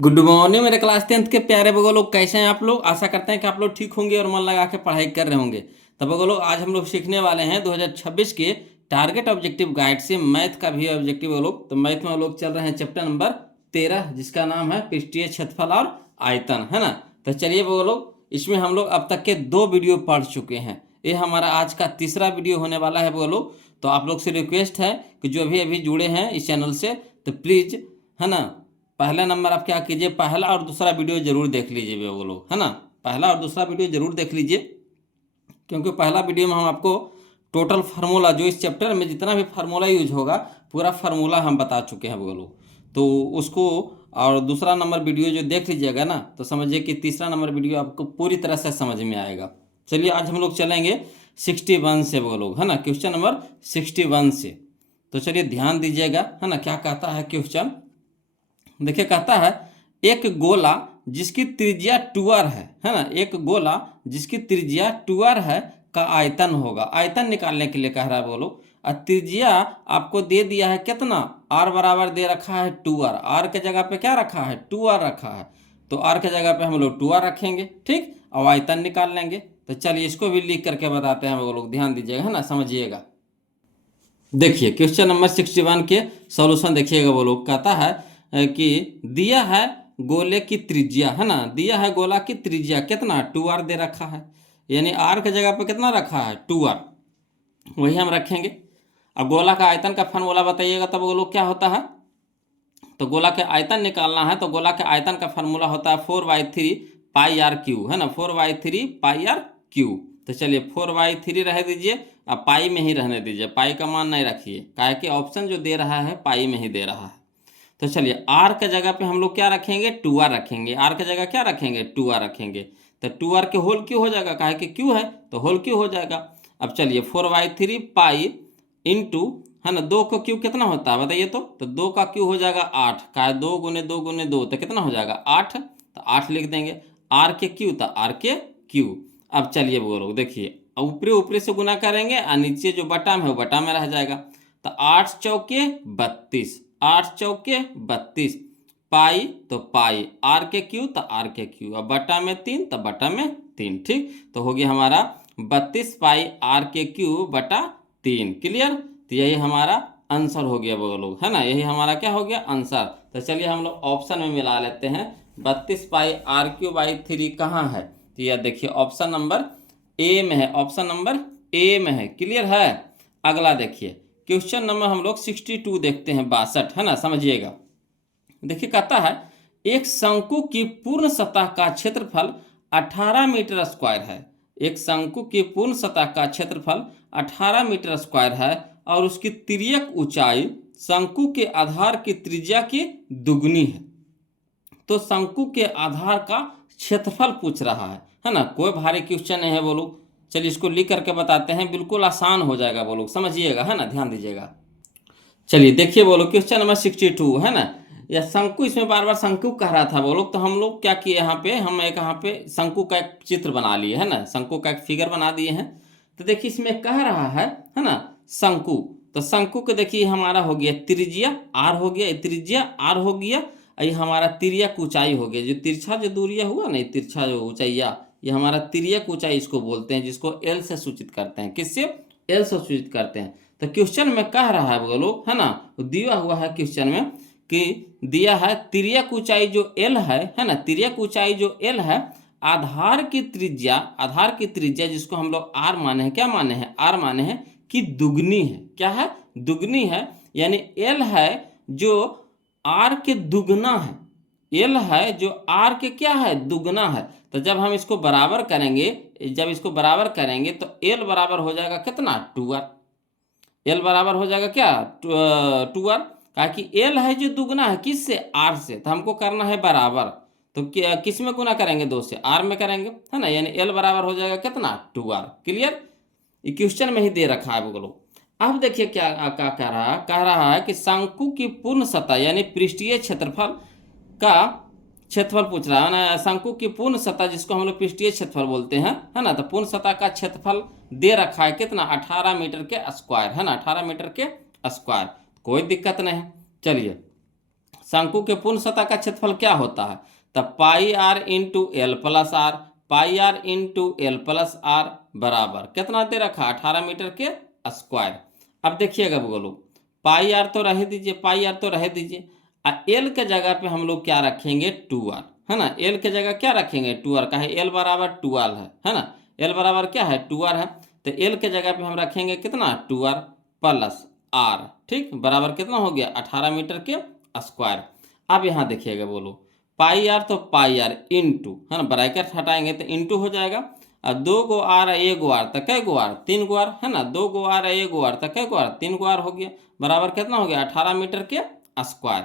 Good morning मेरे class 10th के प्यारे बगो लोग, कैसे हैं आप लोग। आशा करते हैं कि आप लोग ठीक होंगे और मन लगा के पढ़ाई कर रहे होंगे। तो बगो लोग, आज हम लोग सीखने वाले हैं 2026 के टारगेट ऑब्जेक्टिव गाइड से मैथ का भी ऑब्जेक्टिव बगो लोग। तो मैथ में हम लोग चल रहे हैं चैप्टर नंबर 13, जिसका नाम है पृष्ठीय क्षेत्रफल और आयतन, है ना। तो चलिए बगो लोग, इसमें हम लोग अब तक के 2 वीडियो पढ़ चुके हैं। ये हमारा आज का तीसरा वीडियो होने वाला है बगो लोग। तो आप लोग से रिक्वेस्ट है कि जो भी अभी जुड़े हैं इस चैनल से, तो प्लीज़, है ना, पहला नंबर आप क्या कीजिए, पहला और दूसरा वीडियो जरूर देख लीजिए वो लोग, है ना। पहला और दूसरा वीडियो जरूर देख लीजिए, क्योंकि पहला वीडियो में हम आपको टोटल फार्मूला, जो इस चैप्टर में जितना भी फार्मूला यूज होगा, पूरा फार्मूला हम बता चुके हैं वो लोग। तो उसको, और दूसरा नंबर वीडियो जो देख लीजिएगा ना, तो समझिए कि तीसरा नंबर वीडियो आपको पूरी तरह से समझ में आएगा। चलिए आज हम लोग चलेंगे 61 से वो लोग, है ना, क्वेश्चन नंबर 61 से। तो चलिए ध्यान दीजिएगा, है ना, क्या कहता है क्वेश्चन। देखिए, कहता है एक गोला जिसकी त्रिज्या 2r है ना, एक गोला जिसकी त्रिज्या 2r है का आयतन होगा। आयतन निकालने के लिए कह रहा है बोलो। और त्रिज्या आपको दे दिया है कितना, r बराबर दे रखा है 2r। r के जगह पे क्या रखा है, 2r रखा है। तो r के जगह पे हम लोग 2r रखेंगे, ठीक, और आयतन निकाल लेंगे। तो चलिए इसको भी लिख करके बताते हैं वो लोग, ध्यान दीजिएगा, है ना, समझिएगा। देखिए क्वेश्चन नंबर 61 के सॉल्यूशन देखिएगा। वो लोग कहता है कि दिया है गोले की त्रिज्या, है ना, दिया है गोला की त्रिज्या कितना, 2r दे रखा है। यानी r के जगह पे कितना रखा है, 2r, वही हम रखेंगे। अब गोला का आयतन का फॉर्मूला बताइएगा, तब वो लोग क्या होता है। तो गोला के आयतन निकालना है, तो गोला के आयतन का फार्मूला होता है 4/3 पाई आर क्यू, है ना, 4/3 पाई आर क्यू। तो चलिए 4/3 रह दीजिए, अब पाई में ही रहने दीजिए, पाई का मान नहीं रखिए, काहे कि ऑप्शन जो दे रहा है पाई में ही दे रहा है। तो चलिए आर के जगह पे हम लोग क्या रखेंगे, 2r रखेंगे। आर के जगह क्या रखेंगे, 2r रखेंगे। तो 2r के होल क्यों हो जाएगा, काहे कि क्यू है तो होल क्यों हो जाएगा। अब चलिए 4/3 पाई इंटू, है ना, 2 का क्यू कितना होता है बताइए। तो 2 का क्यू हो जाएगा 8, का 2 गुने 2 गुने 2, तो कितना हो जाएगा 8। तो 8 लिख देंगे। आर के क्यू, तो आर के क्यू। अब चलिए बोलो, देखिए ऊपरी ऊपरी से गुना करेंगे और नीचे जो बटा में है वो बटा में रह जाएगा। तो 8 चौके 32, 8 चौके 32, पाई तो पाई, आर के क्यू तो आर के क्यू, अब बटा में 3 तो बटा में 3, ठीक। तो हो गया हमारा 32 पाई आर के क्यू बटा 3। क्लियर। तो यही हमारा आंसर हो गया वो लोग, है ना, यही हमारा क्या हो गया, आंसर। तो चलिए हम लोग ऑप्शन में मिला लेते हैं। 32 पाई आर क्यू बाई 3 कहाँ है, तो यह देखिए ऑप्शन नंबर ए में है, ऑप्शन नंबर ए में है। क्लियर है। अगला देखिए क्वेश्चन नंबर हम लोग 62 देखते हैं, 62, है ना, समझिएगा। देखिए कहता है एक शंकु की पूर्ण सतह का क्षेत्रफल 18 मीटर स्क्वायर है। एक शंकु की पूर्ण सतह का क्षेत्रफल 18 मीटर स्क्वायर है और उसकी तिर्यक ऊंचाई शंकु के आधार की त्रिज्या की दुगनी है। तो शंकु के आधार का क्षेत्रफल पूछ रहा है ना, कोई भारी क्वेश्चन नहीं है वो लोग। चलिए इसको लिख करके बताते हैं, बिल्कुल आसान हो जाएगा वो लोग, समझिएगा, है ना, ध्यान दीजिएगा। चलिए देखिए बोलो क्वेश्चन नंबर 62, है ना। या शंकु, इसमें बार बार शंकु कह रहा था वो लोग, तो हम लोग क्या किए, यहाँ पे हम एक, यहाँ पे शंकु का एक चित्र बना लिए, है ना, शंकु का एक फिगर बना दिए हैं। तो देखिए इसमें कह रहा है ना, शंकु। तो शंकु को देखिए हमारा हो गया त्रिज्या आर हो गया, त्रिज्या आर हो गया। ये हमारा तिर्यक ऊंचाई हो गया, जो तिरछा जो दूरिया हुआ ना, तिरछा जो ऊंचाइया, ये हमारा तिर्यक ऊंचाई इसको बोलते हैं, जिसको एल से सूचित करते हैं। किससे, एल से सूचित करते हैं। तो क्वेश्चन में कह रहा है बोलो, है ना, दिया हुआ है क्वेश्चन में कि दिया है तिर्यक ऊंचाई जो एल है ना, तिर्यक ऊंचाई जो एल है, आधार की त्रिज्या, आधार की त्रिज्या जिसको हम लोग आर माने हैं, क्या माने हैं, आर माने हैं कि दुगनी है। क्या है, दुगनी है। यानी एल है जो आर के दुगना है, एल है जो आर के क्या है, दुगना है। तो जब हम इसको बराबर करेंगे, जब इसको बराबर करेंगे तो एल बराबर हो जाएगा कितना, 2r। एल बराबर हो जाएगा क्या, 2r, कहा कि एल है जो दुगना है किससे, आर से, तो हमको करना है बराबर। तो किस में गुना करेंगे, 2 से, आर में करेंगे, है ना। यानी एल बराबर हो जाएगा कितना, 2r। क्लियर। ये क्वेश्चन में ही दे रखा है बोलो। अब देखिए क्या क्या कह रहा है कि शंकु की पूर्ण सतह यानी पृष्ठीय क्षेत्रफल का क्षेत्रफल पूछ रहा है ना। शंकु की पूर्ण सतह जिसको हम लोग पृष्ठीय क्षेत्रफल बोलते हैं, है ना, तो पूर्ण सतह का क्षेत्रफल दे रखा है कितना, 18 मीटर के स्क्वायर, है ना, 18 मीटर के स्क्वायर। कोई दिक्कत नहीं। चलिए शंकु के पूर्ण सतह का क्षेत्रफल क्या होता है? तब pi R into L plus R, pi R into L plus R बराबर कितना दे रखा? 18 मीटर के स्क्वायर। अब देखिएगा बोलो, पाई आर तो रह दीजिए, पाई आर तो रह दीजिए, एल के जगह पे हम लोग क्या रखेंगे? 2r, है ना। एल के जगह क्या रखेंगे? 2r का है, एल बराबर 12 है ना। एल बराबर क्या है? 2r है। तो एल के जगह पे हम रखेंगे कितना? 2r प्लस आर, ठीक, बराबर कितना हो गया? 18 मीटर के स्क्वायर। अब यहाँ देखिएगा बोलो, पाई आर तो पाई आर इंटू, है ना, ब्रैकेट हटाएंगे तो इंटू हो जाएगा, और 2 गो आर है 1 गो आर, तो कै गो आर? 3 गो आर, है ना। 2 गो आर है 1 गो आर, तो कै गो आर? 3 गो आर हो गया, बराबर कितना हो गया? 18 मीटर के स्क्वायर।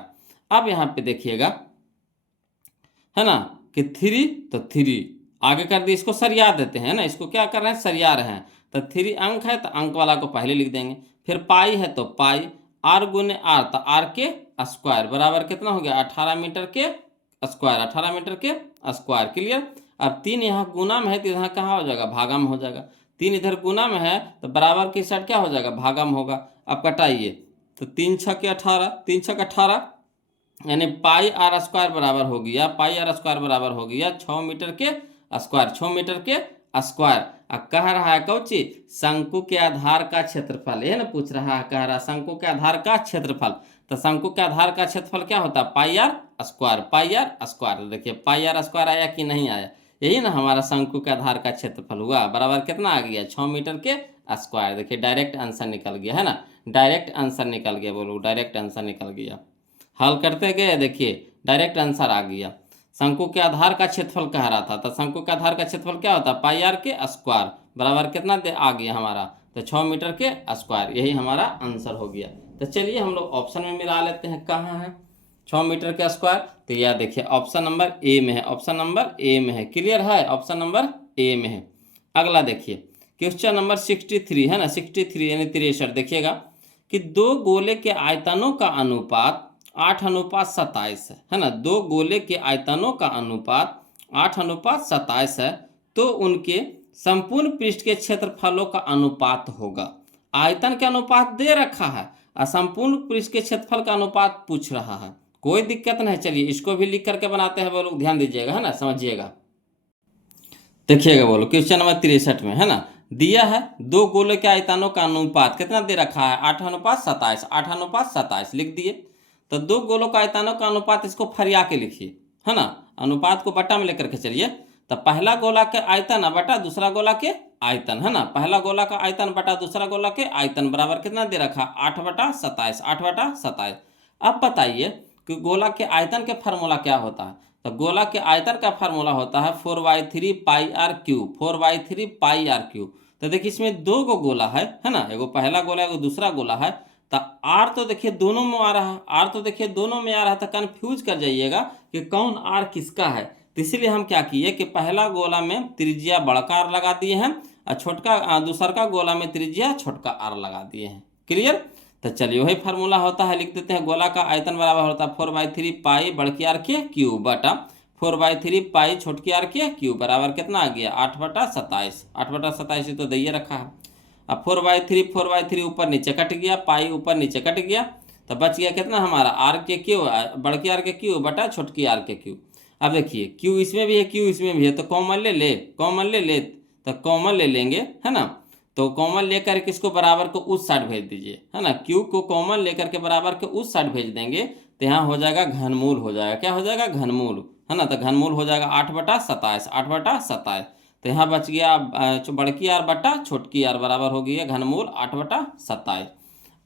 अब यहाँ पे देखिएगा, है ना, कि 3 तो 3 आगे कर दिए, इसको सरिया देते हैं ना, इसको क्या कर रहे हैं? सरिया रहे हैं। तो 3 अंक है तो अंक वाला को पहले लिख देंगे, फिर पाई है तो पाई, आर गुने आर तो आर के स्क्वायर बराबर कितना हो गया? 18 मीटर के स्क्वायर, 18 मीटर के स्क्वायर। क्लियर। अब 3 यहाँ गुना में है तो इधर कहाँ हो जाएगा? भागा में हो जाएगा। 3 इधर गुना में है तो बराबर की साइड क्या हो जाएगा? भागा में होगा। अब कटाइए तो 3 छक 18, 3 छक 18, यानी पाई आर स्क्वायर बराबर हो गया, पाई आर स्क्वायर बराबर हो गया 6 मीटर के स्क्वायर, 6 मीटर के स्क्वायर। अब कह रहा है कौची? शंकु के आधार का क्षेत्रफल, है ना, पूछ रहा है, कह रहा है शंकु के आधार का क्षेत्रफल। तो शंकु के आधार का क्षेत्रफल क्या होता है? Pi R square, pi R square. देखिए पाई आर स्क्वायर आया कि नहीं आया? यही ना हमारा शंकु के आधार का क्षेत्रफल हुआ, बराबर कितना आ गया? 6 मीटर के स्क्वायर। देखिए डायरेक्ट आंसर निकल गया, है ना, डायरेक्ट आंसर निकल गया, बोलो डायरेक्ट आंसर निकल गया। हल करते गए, देखिए डायरेक्ट आंसर आ गया। शंकु के आधार का क्षेत्रफल कह रहा था, तो शंकु के आधार का क्षेत्रफल क्या होता है? पाई आर के स्क्वायर बराबर कितना दे आ गया हमारा? तो 6 मीटर के स्क्वायर, यही हमारा आंसर हो गया। तो चलिए हम लोग ऑप्शन में मिला लेते हैं, कहाँ है 6 मीटर के स्क्वायर? तो यह देखिए ऑप्शन नंबर ए में है, ऑप्शन नंबर ए में है। क्लियर है, ऑप्शन नंबर ए में है। अगला देखिए क्वेश्चन नंबर 63, है ना, 63 यानी 63। देखिएगा कि 2 गोले के आयतनों का अनुपात 8:27 है ना। 2 गोले के आयतनों का अनुपात 8:27 है, तो उनके संपूर्ण पृष्ठ के क्षेत्रफलों का अनुपात होगा। आयतन के अनुपात दे रखा है और संपूर्ण पृष्ठ के क्षेत्रफल का अनुपात पूछ रहा है। कोई दिक्कत नहीं, चलिए इसको भी लिख करके बनाते हैं, वो लोग ध्यान दीजिएगा, है ना, समझिएगा। देखिएगा बोलो क्वेश्चन नंबर 63 में, है ना, दिया है 2 गोले के आयतनों का अनुपात कितना दे रखा है? 8:27, 8:27 लिख दिए। तो 2 गोलों का आयतनों का अनुपात, इसको फरिया के लिखिए, है ना, अनुपात को बटा में लेकर के चलिए। तो पहला गोला के आयतन बटा दूसरा गोला के आयतन, है ना, पहला गोला का आयतन बटा दूसरा गोला के आयतन बराबर कितना दे रखा? 8/27, 8/27। अब बताइए कि गोला के आयतन के फार्मूला क्या होता है? तो गोला के आयतन का फार्मूला होता है 4/3 pi R cube, 4/3 pi R cube. तो देखिए इसमें 2 गो गोला है ना, एगो पहला गोला एगो दूसरा गोला है। तो आर तो देखिए दोनों में आ रहा है, आर तो देखिए दोनों में आ रहा है, तो कन्फ्यूज कर जाइएगा कि कौन आर किसका है। तो इसीलिए हम क्या किए कि पहला गोला में त्रिज्या बड़का आर लगा दिए हैं और छोटका दूसरा गोला में त्रिज्या छोटका आर लगा दिए हैं। क्लियर। तो चलिए वही फार्मूला होता है, लिख देते हैं। गोला का आयतन बराबर होता है 4/3 पाई बड़की आर के क्यूब बटा 4/3 पाई छोटकी आर के क्यूब बराबर कितना आ गया? 8/27, 8/27 तो दे रखा है। अब 4/3 ऊपर नीचे कट गया, पाई ऊपर नीचे कट गया, तो बच गया कितना हमारा? आर के क्यूब, बड़की आर के क्यूब बटा छोटकी आर के क्यूब। अब देखिए क्यू इसमें भी है, क्यू इसमें भी है, तो कॉमन ले ले, कॉमन ले ले, तो कॉमन ले लेंगे, है ना। तो कॉमन लेकर के इसको बराबर को उस साइड भेज दीजिए, है ना, क्यू को कॉमन लेकर के बराबर के उस साइड भेज देंगे, तो यहाँ हो जाएगा घनमूल हो जाएगा। क्या हो जाएगा? घनमूल, है ना। तो घनमूल हो जाएगा 8/27, 8/27। तो यहाँ बच गया बड़की आर बटा छोटकी आर बराबर हो गई घनमूल 8/27।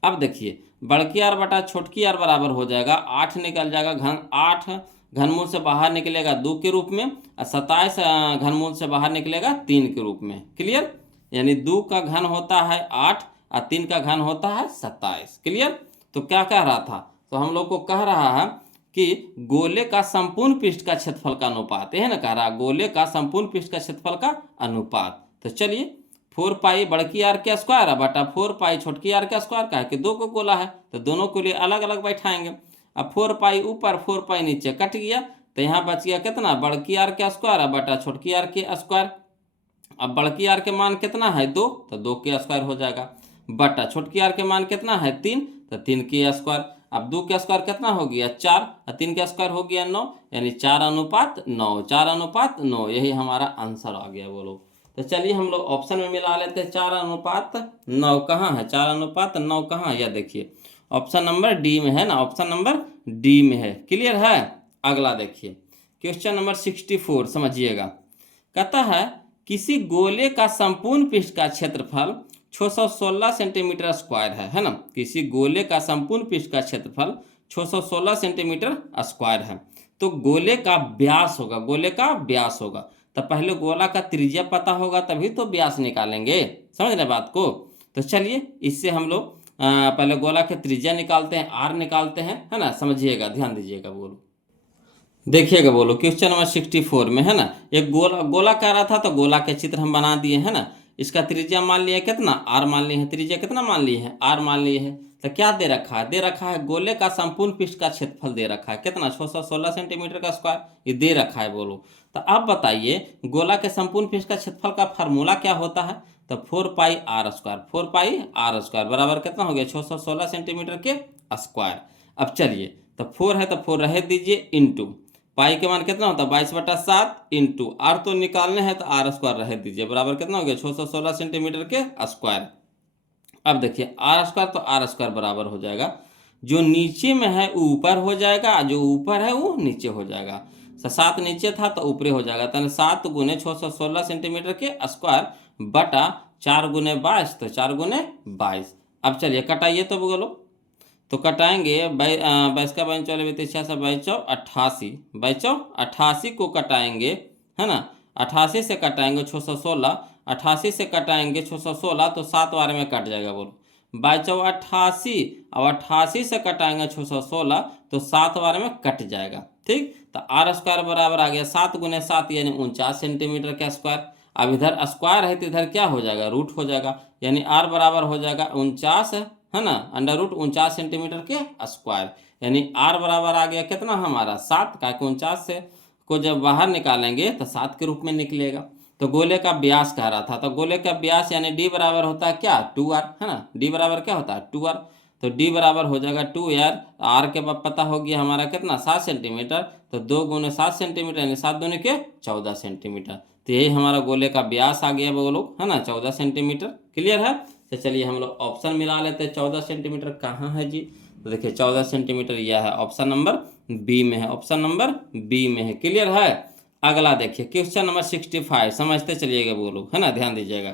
अब देखिए बड़की आर बटा छोटकी आर बराबर हो जाएगा 8 निकल जाएगा 8 घनमूल से बाहर निकलेगा 2 के रूप में, और 27 घनमूल से बाहर निकलेगा 3 के रूप में। क्लियर। यानी 2 का घन होता है 8 और 3 का घन होता है 27। क्लियर। तो क्या कह रहा था? तो हम लोग को कह रहा है कि गोले का संपूर्ण पृष्ठ का क्षेत्रफल का अनुपात, है ना, कह रहा गोले का संपूर्ण पृष्ठ का क्षेत्रफल का अनुपात। तो चलिए 4 पाई बड़की आर के स्क्वायर बटा 4 पाई छोटकी आर के स्क्वायर का है कि 2 को गोला है, तो दोनों को लिए अलग अलग बैठाएंगे। अब 4 पाई ऊपर 4 पाई नीचे कट गया, तो यहाँ बच गया कितना? बड़की आर के स्क्वायर बटा छोटकी आर के स्क्वायर। अब बड़की आर के मान कितना है? 2, तो 2 के स्क्वायर हो जाएगा, बटा छोटकी आर के मान कितना है? 3, तो 3 के स्क्वायर। अब 2 का स्क्वायर कितना हो गया 4, और 3 का स्क्वायर हो गया 9, यानी 4:9, 4:9, यही हमारा आंसर आ गया बोलो। तो चलिए हम लोग ऑप्शन में मिला लेते हैं। 4:9 कहाँ है, 4:9 कहाँ है, यह देखिए ऑप्शन नंबर डी में है ना, ऑप्शन नंबर डी में है। क्लियर है। अगला देखिए क्वेश्चन नंबर 64, समझिएगा। कहता है किसी गोले का संपूर्ण पृष्ठ का क्षेत्रफल 616 सेंटीमीटर स्क्वायर है ना। किसी गोले का संपूर्ण पृष्ठ का क्षेत्रफल 616 सेंटीमीटर स्क्वायर है। तो गोले का व्यास होगा, गोले का व्यास होगा। तो पहले गोला का त्रिज्या पता होगा तभी तो व्यास निकालेंगे, समझ रहे बात को। तो चलिए इससे हम लोग पहले गोला के त्रिज्या निकालते हैं, आर निकालते हैं, है ना। समझिएगा, ध्यान दीजिएगा, बोलो देखिएगा, बोलो क्वेश्चन नंबर 64 में है ना, एक गोला कह रहा था तो गोला के चित्र हम बना दिए है ना। इसका त्रिज्या मान लिया कितना, आर मान लिए है। त्रिज्या कितना मान लिए है, आर मान लिए है। तो क्या दे रखा है, दे रखा है गोले का संपूर्ण पृष्ठ का क्षेत्रफल दे रखा है कितना, 616 सेंटीमीटर का स्क्वायर, ये दे रखा है बोलो। तो अब बताइए गोला के संपूर्ण पृष्ठ का क्षेत्रफल का फार्मूला क्या होता है। तो 4πr², 4πr² बराबर कितना हो गया 616 सेंटीमीटर के स्क्वायर। अब चलिए तो 4 है तो 4 रह दीजिए, इंटू पाई के मान कितना होता है 22/7, इंटू आर तो निकालने हैं तो r² रह दीजिए, बराबर कितना हो गया 616 सेंटीमीटर के स्क्वायर। अब देखिए r² तो r² बराबर हो जाएगा, जो नीचे में है वो ऊपर हो जाएगा, जो ऊपर है वो नीचे हो जाएगा। 7 नीचे था तो ऊपरे हो जाएगा, तो 7 × 616 सेंटीमीटर के स्क्वायर बटा 4 × 22, तो 4 × 22। अब चलिए कटाइए तो बोलो, तो कटाएंगे 22 का 88 88 को कटाएंगे है ना। 88 से कटाएंगे 616, 88 से कटाएंगे 616 तो 7 बार में कट जाएगा बोलो। 22 और 88 से कटाएंगे 616 तो 7 बार में कट जाएगा, ठीक। तो r² बराबर आ गया 7 × 7 यानी 49 सेंटीमीटर का स्क्वायर। अब इधर स्क्वायर है तो इधर क्या हो जाएगा, रूट हो जाएगा, यानी r बराबर हो जाएगा 49 है ना, √49 सेंटीमीटर के स्क्वायर। यानी r बराबर आ गया कितना हमारा 7 का 49 से को जब बाहर निकालेंगे तो 7 के रूप में निकलेगा। तो गोले का व्यास कह रहा था, तो गोले का व्यास यानी d बराबर होता है क्या 2r, है ना। d बराबर क्या होता है 2r, तो d बराबर हो जाएगा 2r। r के बाद पता हो गया हमारा कितना 7 सेंटीमीटर, तो 2 × 7 सेंटीमीटर यानी 7 दूनी के 14 सेंटीमीटर। तो यही हमारा गोले का व्यास आ गया वो लोग, है ना, 14 सेंटीमीटर। क्लियर है। तो चलिए हम लोग ऑप्शन मिला लेते हैं। 14 सेंटीमीटर कहाँ है जी, तो देखिए 14 सेंटीमीटर यह है, ऑप्शन नंबर बी में है, ऑप्शन नंबर बी में है। क्लियर है। अगला देखिए क्वेश्चन नंबर 65, समझते चलिएगा बोलो, है ना, ध्यान दीजिएगा।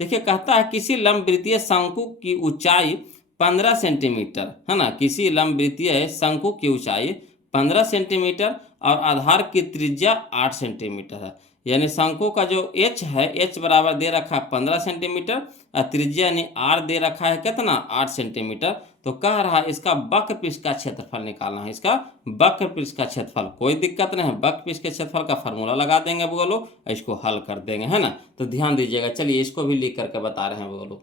देखिए कहता है किसी लंबवृत्तीय शंकु की ऊंचाई 15 सेंटीमीटर, है ना। किसी लंबवृत्तीय शंकु की ऊंचाई 15 सेंटीमीटर और आधार की त्रिज्या 8 सेंटीमीटर है। यानी शंकु का जो h है, h बराबर दे रखा है 15 सेंटीमीटर और त्रिज्या यानी r दे रखा है कितना 8 सेंटीमीटर। तो कह रहा है इसका वक्र पृष्ठ का क्षेत्रफल निकालना है, इसका वक्र पृष्ठ का क्षेत्रफल। कोई दिक्कत नहीं है, वक्र पृष्ठ के क्षेत्रफल का फार्मूला लगा देंगे बोलो, इसको हल कर देंगे, है ना। तो ध्यान दीजिएगा, चलिए इसको भी लिख करके बता रहे हैं बोलो।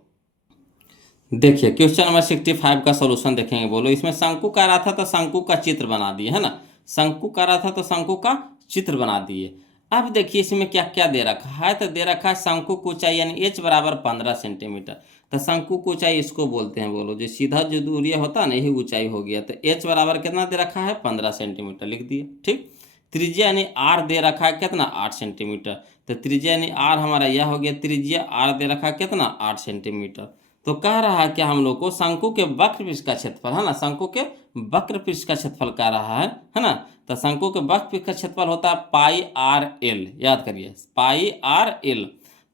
देखिए क्वेश्चन नंबर 65 का सोल्यूशन देखेंगे बोलो। इसमें शंकु का रहा था तो शंकु का चित्र बना दिए, है ना। शंकु का रहा था तो शंकु का चित्र बना दिए। अब देखिए इसमें क्या क्या दे रखा है, तो दे रखा है शंकु की ऊंचाई यानी h बराबर 15 सेंटीमीटर। तो शंकु की ऊंचाई इसको बोलते हैं बोलो, जो सीधा जो दूरी होता है ना यही ऊंचाई हो गया। तो h बराबर कितना दे रखा है 15 सेंटीमीटर लिख दिए, ठीक। त्रिज्या यानी r दे रखा है कितना 8 सेंटीमीटर। तो त्रिज्या यानी r हमारा यह हो गया, त्रिज्या r दे रखा है कितना 8 सेंटीमीटर। तो कह रहा है क्या हम लोग को शंकु के वक्र पृष्ठ का क्षेत्रफल, है ना, शंकु के वक्र पृष्ठ का क्षेत्रफल कह रहा है ना। तो शंकु के वक्र पृष्ठ का क्षेत्रफल होता है πr_l, याद करिए πr_l।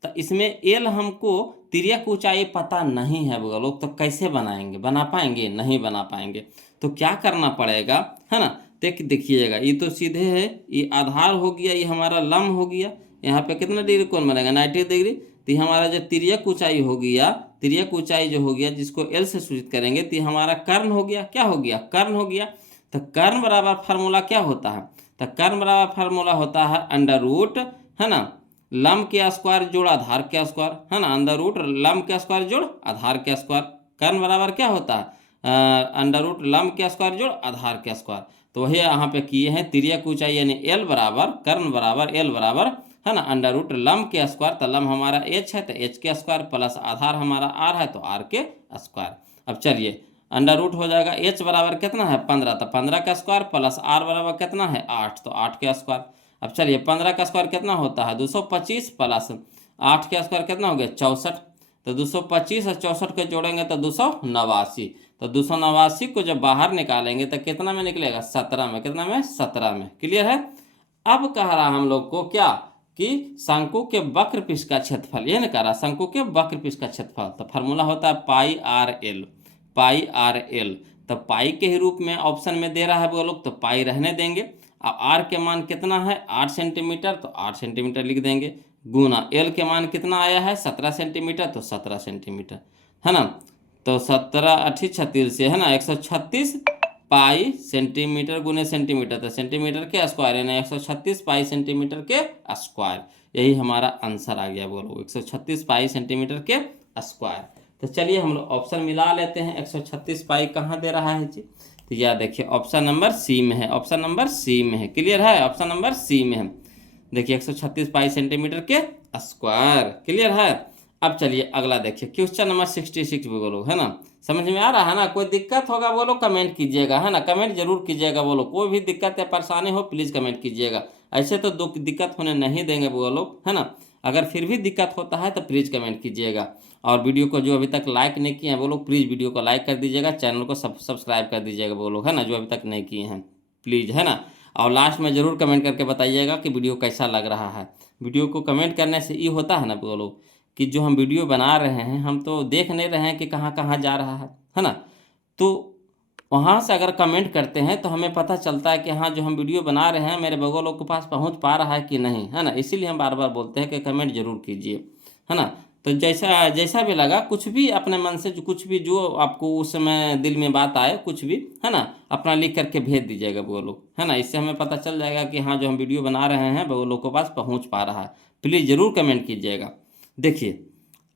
तो इसमें l हमको तिर्यक ऊंचाई पता नहीं है वो लोग, तो कैसे बनाएंगे, बना पाएंगे नहीं बना पाएंगे। तो क्या करना पड़ेगा, है ना। देखिएगा ये तो सीधे है, ये आधार हो गया, ये हमारा लंब हो गया। यहाँ पे कितना डिग्री कोण बनेगा 90 डिग्री। तो ये हमारा जो तिर्यक ऊंचाई हो गया, तिर्यक ऊंचाई जो हो गया जिसको l से सूचित करेंगे, तो हमारा कर्ण हो गया, क्या हो गया कर्ण हो गया। तो कर्ण बराबर फार्मूला क्या होता है, तो कर्ण बराबर फार्मूला होता है √, है ना, लंब के स्क्वायर जोड़ आधार के स्क्वायर, है ना, √ लंब के स्क्वायर जोड़ आधार के स्क्वायर। कर्ण बराबर क्या होता है √ लंब के स्क्वायर जोड़ आधार के स्क्वायर। तो वही यहाँ पे किए हैं, तिर्यक ऊंचाई यानी l बराबर कर्ण बराबर l बराबर, है ना, √ लंब के स्क्वायर। तो लंब हमारा h है तो h के स्क्वायर प्लस आधार हमारा r है तो r के स्क्वायर। अब चलिए अंडर रूट हो जाएगा h बराबर कितना है 15, तो 15 का स्क्वायर प्लस r बराबर कितना है 8, तो 8 का स्क्वायर। अब चलिए 15 का स्क्वायर कितना होता है 225 प्लस 8 का स्क्वायर कितना हो गया 64, तो 225 और 64 को जोड़ेंगे तो 289, तो 289 को जब बाहर निकालेंगे तो कितना में निकलेगा 17 में, कितना में 17 में। क्लियर है। अब कह रहा हम लोग को क्या कि शंकु के वक्र पृष्ठ का क्षेत्रफल, ये ना कह रहा शंकु के वक्र पृष्ठ का क्षेत्रफल, तो फार्मूला होता है pi R L, pi R L. तो पाई के ही रूप में ऑप्शन में दे रहा है वो लोग, तो पाई रहने देंगे। अब आर के मान कितना है 8 सेंटीमीटर, तो 8 सेंटीमीटर लिख देंगे, गुना एल के मान कितना आया है 17 सेंटीमीटर, तो 17 सेंटीमीटर है ना। तो 17 अठी 36 से है ना 136 पाई सेंटीमीटर गुने सेंटीमीटर, तो सेंटीमीटर के स्क्वायर यानी 136 पाई सेंटीमीटर के स्क्वायर, यही हमारा आंसर आ गया। बोलो 136 पाई सेंटीमीटर के स्क्वायर। तो चलिए हम लोग ऑप्शन मिला लेते हैं। 136 पाई कहाँ दे रहा है जी, तो यह देखिए ऑप्शन नंबर सी में है, ऑप्शन नंबर सी में है। क्लियर है, ऑप्शन नंबर सी में है। देखिए 136 पाई सेंटीमीटर के स्क्वायर। क्लियर है। अब चलिए अगला देखिए क्वेश्चन नंबर 66 बोलो, है ना। समझ में आ रहा है ना। कोई दिक्कत होगा बोलो कमेंट कीजिएगा, है ना, कमेंट जरूर कीजिएगा। बोलो कोई भी दिक्कत या परेशानी हो प्लीज़ कमेंट कीजिएगा। ऐसे तो दिक्कत होने नहीं देंगे वो लोग, है ना। अगर फिर भी दिक्कत होता है तो प्लीज़ कमेंट कीजिएगा। और वीडियो को जो अभी तक लाइक नहीं किए हैं वो लोग प्लीज़ वीडियो को लाइक कर दीजिएगा, चैनल को सब्सक्राइब कर दीजिएगा वो लोग, है ना, जो अभी तक नहीं किए हैं प्लीज़, है ना। और लास्ट में ज़रूर कमेंट करके बताइएगा कि वीडियो कैसा लग रहा है। वीडियो को कमेंट करने से ये होता है ना बोलो कि जो हम वीडियो बना रहे हैं हम तो देख नहीं रहे हैं कि कहाँ कहाँ जा रहा है ना। तो वहाँ से अगर कमेंट करते हैं तो हमें पता चलता है कि हाँ जो हम वीडियो बना रहे हैं मेरे बगल लोग के पास पहुँच पा रहा है कि नहीं, है ना। इसीलिए हम बार बार बोलते हैं कि कमेंट जरूर कीजिए, है ना। तो जैसा जैसा भी लगा, कुछ भी अपने मन से कुछ भी जो आपको उस समय दिल में बात आए कुछ भी, है ना, अपना लिख करके भेज दीजिएगा वो लोग, है ना। इससे हमें पता चल जाएगा कि हाँ जो हम वीडियो बना रहे हैं वो लोग के पास पहुँच पा रहा है। प्लीज़ ज़रूर कमेंट कीजिएगा। देखिए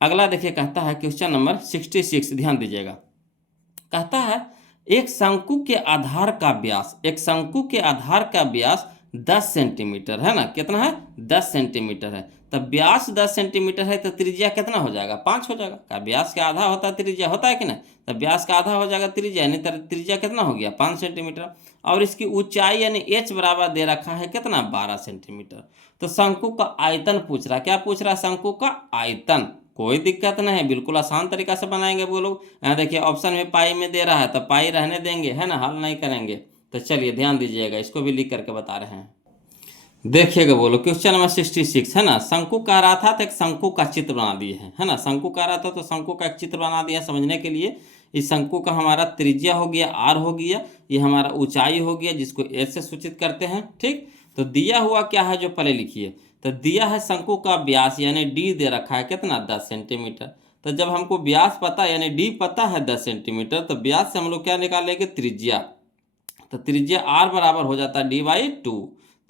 अगला देखिए कहता है क्वेश्चन नंबर 66, ध्यान दीजिएगा। कहता है एक शंकु के आधार का व्यास, एक शंकु के आधार का व्यास 10 सेंटीमीटर है ना। कितना है 10 सेंटीमीटर है। तब व्यास 10 सेंटीमीटर है तो त्रिज्या कितना हो जाएगा 5 हो जाएगा। क्या व्यास का आधा होता है त्रिज्या, होता है कि नहीं। तब व्यास का आधा हो जाएगा त्रिज्या, यानी त्रिज्या कितना हो गया 5 सेंटीमीटर। और इसकी ऊंचाई यानी h बराबर दे रखा है कितना 12 सेंटीमीटर। तो शंकु का आयतन पूछ रहा, क्या पूछ रहा है शंकु का आयतन। कोई दिक्कत नहीं है, बिल्कुल आसान तरीका से बनाएंगे वो लोग। यहाँ देखिए ऑप्शन में पाई में दे रहा है तो पाई रहने देंगे, है ना, हल नहीं करेंगे। तो चलिए ध्यान दीजिएगा, इसको भी लिख करके बता रहे हैं। देखिएगा बोलो क्वेश्चन नंबर 66 है ना। शंकु कह रहा था तो एक शंकु का चित्र बना दिए हैं, है ना। शंकु कह रहा था तो शंकु का एक चित्र बना दिया समझने के लिए। इस शंकु का हमारा त्रिज्या हो गया r हो गया, ये हमारा ऊंचाई हो गया जिसको h से सूचित करते हैं, ठीक। तो दिया हुआ क्या है जो पहले लिखिए। तो दिया है शंकु का व्यास यानी d दे रखा है कितना 10 सेंटीमीटर। तो जब हमको व्यास पता यानी d पता है 10 सेंटीमीटर, तो व्यास से हम लोग क्या निकालेंगे त्रिज्या। तो त्रिज्या r बराबर हो जाता है d/2।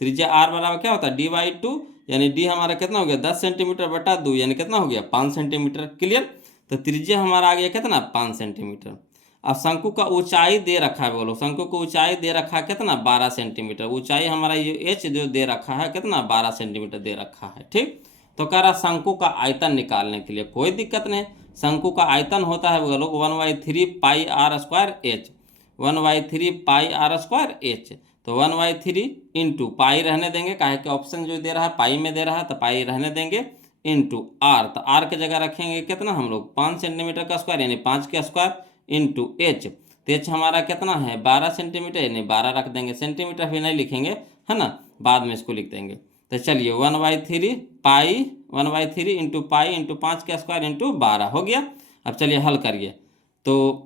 त्रिज्या r बराबर क्या होता है d/2, यानी d हमारा कितना हो गया 10 सेंटीमीटर बटा 2 यानी कितना हो गया 5 सेंटीमीटर। क्लियर। तो त्रिज्या हमारा आ गया कितना 5 सेंटीमीटर। अब शंकु का ऊंचाई दे रखा है बोलो, शंकु को ऊंचाई दे रखा है कितना 12 सेंटीमीटर। ऊंचाई हमारा ये h जो दे रखा है कितना 12 सेंटीमीटर दे रखा है, ठीक। तो कह रहा शंकु का आयतन निकालने के लिए कोई दिक्कत नहीं। शंकु का आयतन होता है बोलो 1/3 पाई r स्क्वायर h, 1/3 पाई r स्क्वायर h। तो 1/3 इंटू पाई रहने देंगे, काहे कि ऑप्शन जो दे रहा है पाई में दे रहा है तो पाई रहने देंगे, इंटू r। तो r की जगह रखेंगे कितना हम लोग 5 सेंटीमीटर का स्क्वायर यानी 5 का स्क्वायर, इंटू h। तो h हमारा कितना है 12 सेंटीमीटर यानी 12 रख देंगे, सेंटीमीटर भी नहीं लिखेंगे, है ना, बाद में इसको लिख देंगे। तो चलिए 1/3 पाई 1/3 इंटू पाई इंटू 5 का स्क्वायर इंटू 12 हो गया। अब चलिए हल करिए। तो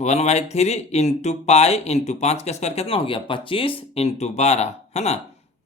1/3 इंटू पाई इंटू 5 का स्क्वायर कितना हो गया 25 इंटू 12, है ना।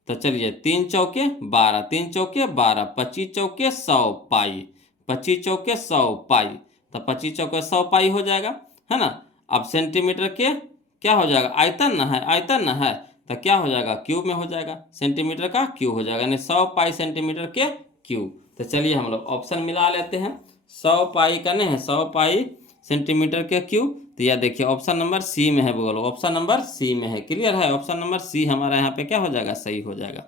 तो चलिए 3 चौके 12, 3 चौके 12, 25 चौके 100 पाई, 25 चौके 100 पाई। तो 25 चौके 100 पाई हो जाएगा, है ना। अब सेंटीमीटर के क्या हो जाएगा आयतन ना है, आयतन ना है तो क्या हो जाएगा क्यूब में हो जाएगा, सेंटीमीटर का क्यूब हो जाएगा यानी 100 पाई सेंटीमीटर के क्यूब। तो चलिए हम लोग ऑप्शन मिला लेते हैं। 100 पाई का नहीं है 100 पाई सेंटीमीटर के क्यूब। तो यह देखिए ऑप्शन नंबर सी में है बोलो, ऑप्शन नंबर सी में है। क्लियर है, ऑप्शन नंबर सी हमारा यहाँ पे क्या हो जाएगा सही हो जाएगा।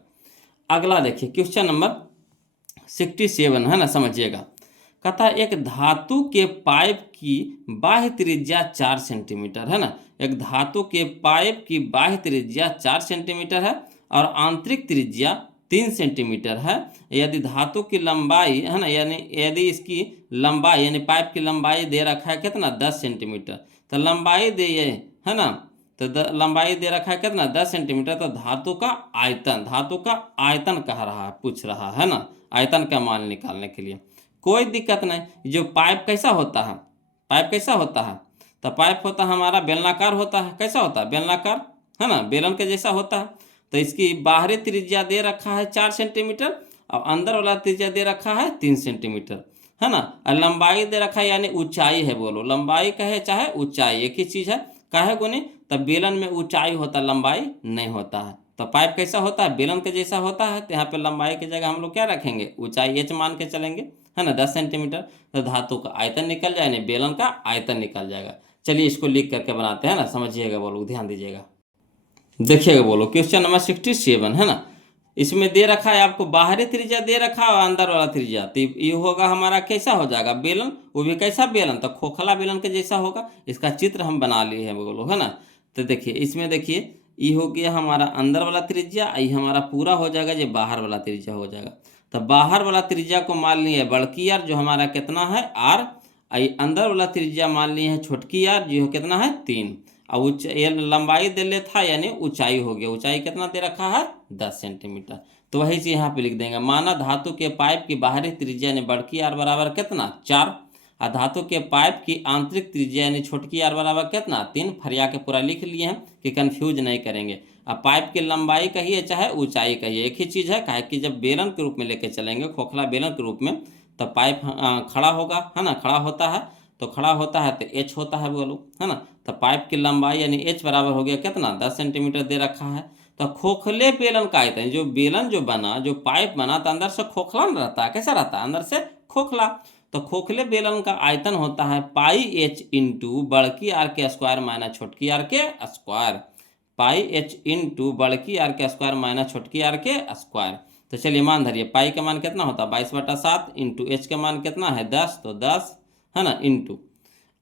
अगला देखिए क्वेश्चन नंबर 67 है ना, समझिएगा। कहता है एक धातु के पाइप की बाह्य त्रिज्या 4 सेंटीमीटर है ना। एक धातु के पाइप की बाह्य त्रिज्या 4 सेंटीमीटर है और आंतरिक त्रिज्या 3 सेंटीमीटर है। यदि धातु की लंबाई है ना, यानी यदि इसकी लंबाई यानी पाइप की लंबाई दे रखा है कितना 10 सेंटीमीटर, तो लंबाई दे ये है ना, तो लंबाई दे रखा है कितना 10 सेंटीमीटर, तो धातु का आयतन कह रहा है, पूछ रहा है ना, आयतन का मान निकालने के लिए कोई दिक्कत नहीं। जो पाइप कैसा होता है, पाइप कैसा होता है, तो पाइप होता है हमारा बेलनाकार होता है। कैसा होता है, बेलनाकार है ना, बेलन के जैसा होता है। तो इसकी बाहरी त्रिज्या दे रखा है 4 सेंटीमीटर और अंदर वाला त्रिज्या दे रखा है 3 सेंटीमीटर है ना। और लंबाई दे रखा है यानी ऊंचाई है, बोलो लंबाई कहे चाहे ऊंचाई एक ही चीज है। काहे गुनी, तब बेलन में ऊंचाई होता लंबाई नहीं होता है। तो पाइप कैसा होता है, बेलन के जैसा होता है। तो यहाँ पे लंबाई की जगह हम लोग क्या रखेंगे, ऊंचाई h मान के चलेंगे है ना, 10 सेंटीमीटर। तो धातु का आयतन निकल जाए, नहीं बेलन का आयतन निकल जाएगा। चलिए इसको लिख करके बनाते हैं ना, समझिएगा बोलो, ध्यान दीजिएगा, देखिएगा बोलो। क्वेश्चन नंबर 67 है ना, इसमें दे रखा है आपको बाहरी त्रिज्या दे रखा है और अंदर वाला त्रिज्या, तो ये होगा हमारा कैसा हो जाएगा बेलन, वो भी कैसा बेलन, तो खोखला बेलन के जैसा होगा। इसका चित्र हम बना लिए हैं बोलो है ना। तो देखिए इसमें देखिए ये हो गया हमारा अंदर वाला त्रिज्या, ये हमारा पूरा हो जाएगा, ये बाहर वाला त्रिज्या हो जाएगा। तो बाहर वाला त्रिज्या को मान लिए बड़की आर, जो हमारा कितना है आर, अंदर वाला त्रिज्या मान लिए है छोटकी आर, जो कितना है 3, और ये लंबाई दे ले था यानी ऊंचाई हो गया, ऊंचाई कितना दे रखा है 10 सेंटीमीटर। तो वही से यहाँ पे लिख देंगे, माना धातु के पाइप की बाहरी त्रिज्या यानी बड़की आर बराबर कितना 4, और धातु के पाइप की आंतरिक त्रिज्या यानी छोटकी आर बराबर कितना 3। फरिया के पूरा लिख लिए हैं कि कंफ्यूज नहीं करेंगे। अब पाइप की लंबाई कहिए चाहे ऊंचाई कहिए एक ही चीज़ है, काहे कि जब बेलन के रूप में लेके चलेंगे, खोखला बेलन के रूप में, तो पाइप खड़ा होगा है ना, खड़ा होता है, तो खड़ा होता है तो h होता है बोलो है ना। तो पाइप की लंबाई यानी h बराबर हो गया कितना 10 सेंटीमीटर दे रखा है। तो खोखले बेलन का आयतन, जो बेलन जो बना, जो पाइप बना, तो अंदर से खोखला न रहता है, कैसा रहता है अंदर से खोखला। तो खोखले बेलन का आयतन होता है पाई h इंटू बड़की आर के स्क्वायर माइनस छोटकी आर के स्क्वायर, पाई h इंटू बड़की आर के स्क्वायर माइनस छोटकी आर के स्क्वायर। तो चलिए मान धरिए, पाई का मान कितना होता है 22/7 इंटू h का मान कितना है 10, तो 10 है ना, इंटू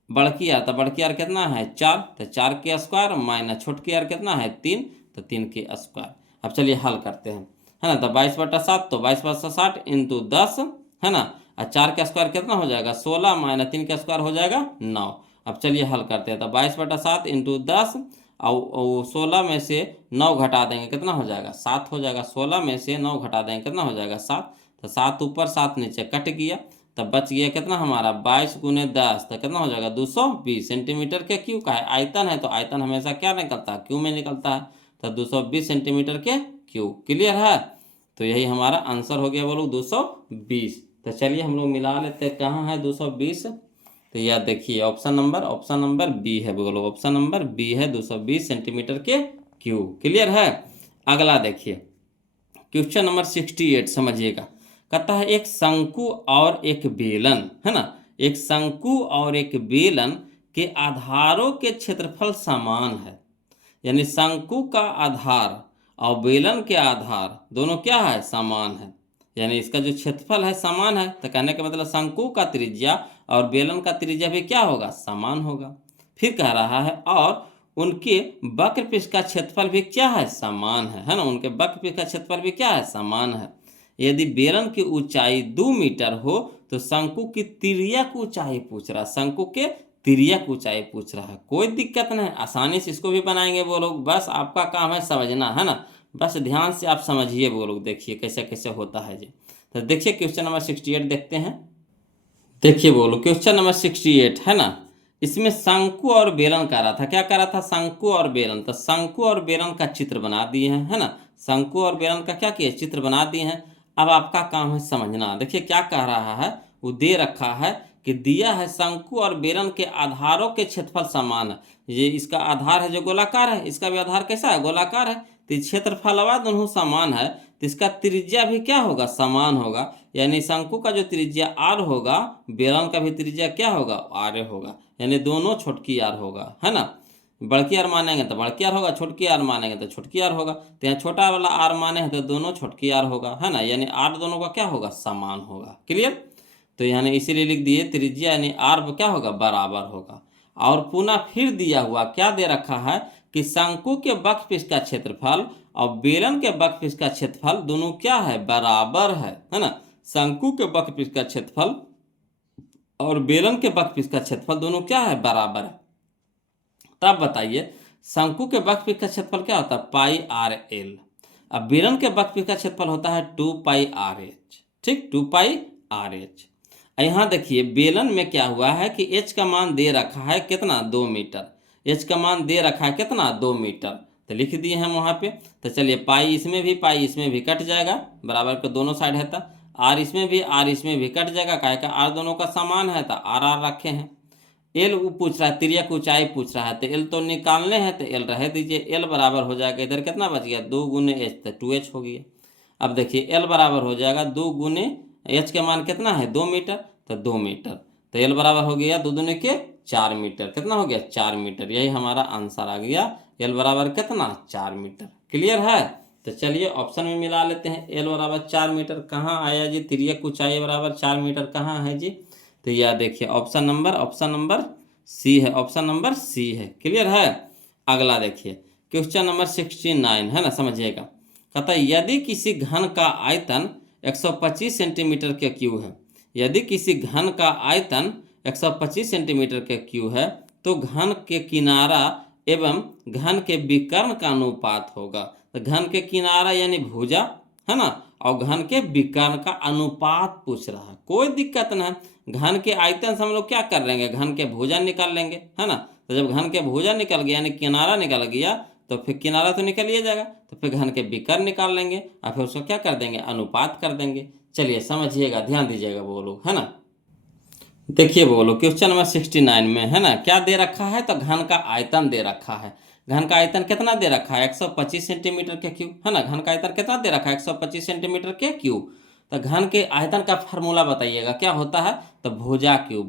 बड़की आर, तो बड़की आर कितना है 4, तो 4 के स्क्वायर माइनस छोटकी आर कितना है 3, तो 3 के स्क्वायर। अब चलिए हल करते हैं है ना। तो 22/7 तो 22/60 इंटू 10 है ना, और 4 का स्क्वायर कितना हो जाएगा 16 माइनस 3 का स्क्वायर हो जाएगा 9। अब चलिए हल करते हैं, तो 22/7 इंटू 10 और 16 में से 9 घटा देंगे कितना हो जाएगा 7 हो जाएगा। 16 में से 9 घटा देंगे कितना हो जाएगा 7, तो 7 ऊपर 7 नीचे कट गया, तब बच गया कितना हमारा 22 गुने 10, तो कितना हो जाएगा 220 सेंटीमीटर के क्यू का है। आयतन है तो आयतन हमेशा क्या निकलता है, क्यू में निकलता है, तो 220 सेंटीमीटर के क्यू। क्लियर है, तो यही हमारा आंसर हो गया बोलो 220। तो चलिए हम लोग मिला लेते हैं, कहाँ है 220, तो यह देखिए ऑप्शन नंबर बी है बोलो, ऑप्शन नंबर बी है 220 सेंटीमीटर के क्यू। क्लियर है। अगला देखिए क्वेश्चन नंबर 68 समझिएगा। कहता है एक शंकु और एक बेलन है ना, एक शंकु और एक बेलन के आधारों के क्षेत्रफल समान है, यानी शंकु का आधार और बेलन के आधार दोनों क्या है समान है, यानी इसका जो क्षेत्रफल है समान है। तो कहने का मतलब शंकु का त्रिज्या और बेलन का त्रिज्या भी क्या होगा समान होगा। फिर कह रहा है और उनके वक्रपृष्ठ का क्षेत्रफल भी क्या है समान है ना, उनके वक्रपृष्ठ का क्षेत्रफल भी क्या है समान है। यदि बेलन की ऊंचाई 2 मीटर हो तो शंकु की तिर्यक ऊंचाई पूछ रहा है, शंकु के तिर्यक ऊंचाई पूछ रहा है। कोई दिक्कत नहीं, आसानी से इसको भी बनाएंगे वो लोग, बस आपका काम है समझना है ना, बस ध्यान से आप समझिए वो लोग, देखिए कैसे कैसे होता है जी। तो देखिए क्वेश्चन नंबर 68 देखते हैं। देखिए बोलो क्वेश्चन नंबर 68 है ना, इसमें शंकु और बेलन कह रहा था, क्या कह रहा था शंकु और बेलन। तो शंकु और बेलन का चित्र बना दिए हैं है ना, शंकु और बेलन का क्या किया चित्र बना दिए हैं। अब आपका काम है समझना। देखिए क्या कह रहा है, वो दे रखा है कि दिया है शंकु और बेलन के आधारों के क्षेत्रफल समान है। ये इसका आधार है जो गोलाकार है, इसका भी आधार कैसा है गोलाकार है, तो क्षेत्रफलवा दोनों समान है, तो इसका त्रिज्या भी क्या होगा समान होगा। यानी शंकु का जो त्रिज्या आर होगा, बेलन का भी त्रिज्या क्या होगा आर होगा, यानी दोनों छोटकी आर होगा है ना। बड़की आर मानेंगे तो बड़की आर होगा, छोटकी आर मानेंगे तो छोटकी आर होगा। तो यहाँ छोटा वाला आर माने हैं तो दोनों छोटकी आर होगा है ना, यानी आर दोनों का क्या होगा समान होगा। क्लियर। तो यानी इसीलिए लिख दिए त्रिज्या यानी आर क्या होगा, बराबर होगा। और पुनः फिर दिया हुआ क्या दे रखा है कि शंकु के वक्रपृष्ठ का क्षेत्रफल और बेलन के वक्रपृष्ठ का क्षेत्रफल दोनों क्या है, बराबर है ना। शंकु के वक्रपृष्ठ का क्षेत्रफल और बेलन के वक्रपृष्ठ का क्षेत्रफल दोनों क्या है, बराबर है। तब बताइए शंकु के वक्रपृष्ठ का क्षेत्रफल क्या होता है, पाई आर एल। अब बेलन के वक्रपृष्ठ का क्षेत्रफल होता है 2 पाई आर एच। ठीक, 2 पाई आर एच। यहाँ देखिए बेलन में क्या हुआ है कि एच का मान दे रखा है कितना, 2 मीटर। एच का मान दे रखा है कितना, 2 मीटर। तो लिख दिए हम वहाँ पे। तो चलिए पाई इसमें भी कट जाएगा, बराबर के दोनों साइड है। तो आर इसमें भी कट जाएगा, काहे का आर दोनों का समान है तो आर आर रखे हैं। एल पूछ रहा है, तिर्यक ऊंचाई पूछ रहा है, तो एल तो निकालने हैं तो एल रह दीजिए। एल बराबर हो जाएगा, इधर कितना बच गया, 2 गुने एच, तो 2h हो गया। अब देखिए एल बराबर हो जाएगा 2 गुने एच के मान कितना है, 2 मीटर, तो 2 मीटर। तो एल बराबर हो गया 2 दूने के 4 मीटर। कितना हो गया, 4 मीटर। यही हमारा आंसर आ गया, एल बराबर कितना, 4 मीटर। क्लियर है। तो चलिए ऑप्शन में मिला लेते हैं। एल बराबर 4 मीटर कहाँ आया जी, तिर्यक ऊंचाई बराबर 4 मीटर कहाँ है जी। तो यह देखिए ऑप्शन नंबर सी है, ऑप्शन नंबर सी है। क्लियर है। अगला देखिए क्वेश्चन नंबर 69 है ना, समझिएगा। कहता है यदि किसी घन का आयतन 125 सेंटीमीटर के क्यू है, यदि किसी घन का आयतन 125 सेंटीमीटर के क्यू है तो घन के किनारा एवं घन के विकर्ण का अनुपात होगा। तो घन के किनारा यानी भुजा है ना, और घन के विकर्ण का अनुपात पूछ रहा है। कोई दिक्कत ना है, घन के आयतन से हम लोग क्या कर लेंगे, घन के भुजा निकाल लेंगे, है ना। तो जब घन के भुजा निकल गया यानी किनारा निकल गया तो फिर किनारा तो निकल ही जाएगा, तो फिर घन के विकर्ण निकाल लेंगे और फिर उसको क्या कर देंगे, अनुपात कर देंगे। चलिए समझिएगा, ध्यान दीजिएगा वो लोग, है ना। देखिए बोलो क्वेश्चन नंबर 69 में है ना क्या दे रखा है, तो घन का आयतन दे रखा है। घन का आयतन कितना दे रखा है, 125 सेंटीमीटर के क्यूब, है ना। घन का आयतन कितना दे रखा है, 125 सेंटीमीटर के क्यूब। तो घन के आयतन का फार्मूला बताइएगा क्या होता है, तो भुजा क्यूब।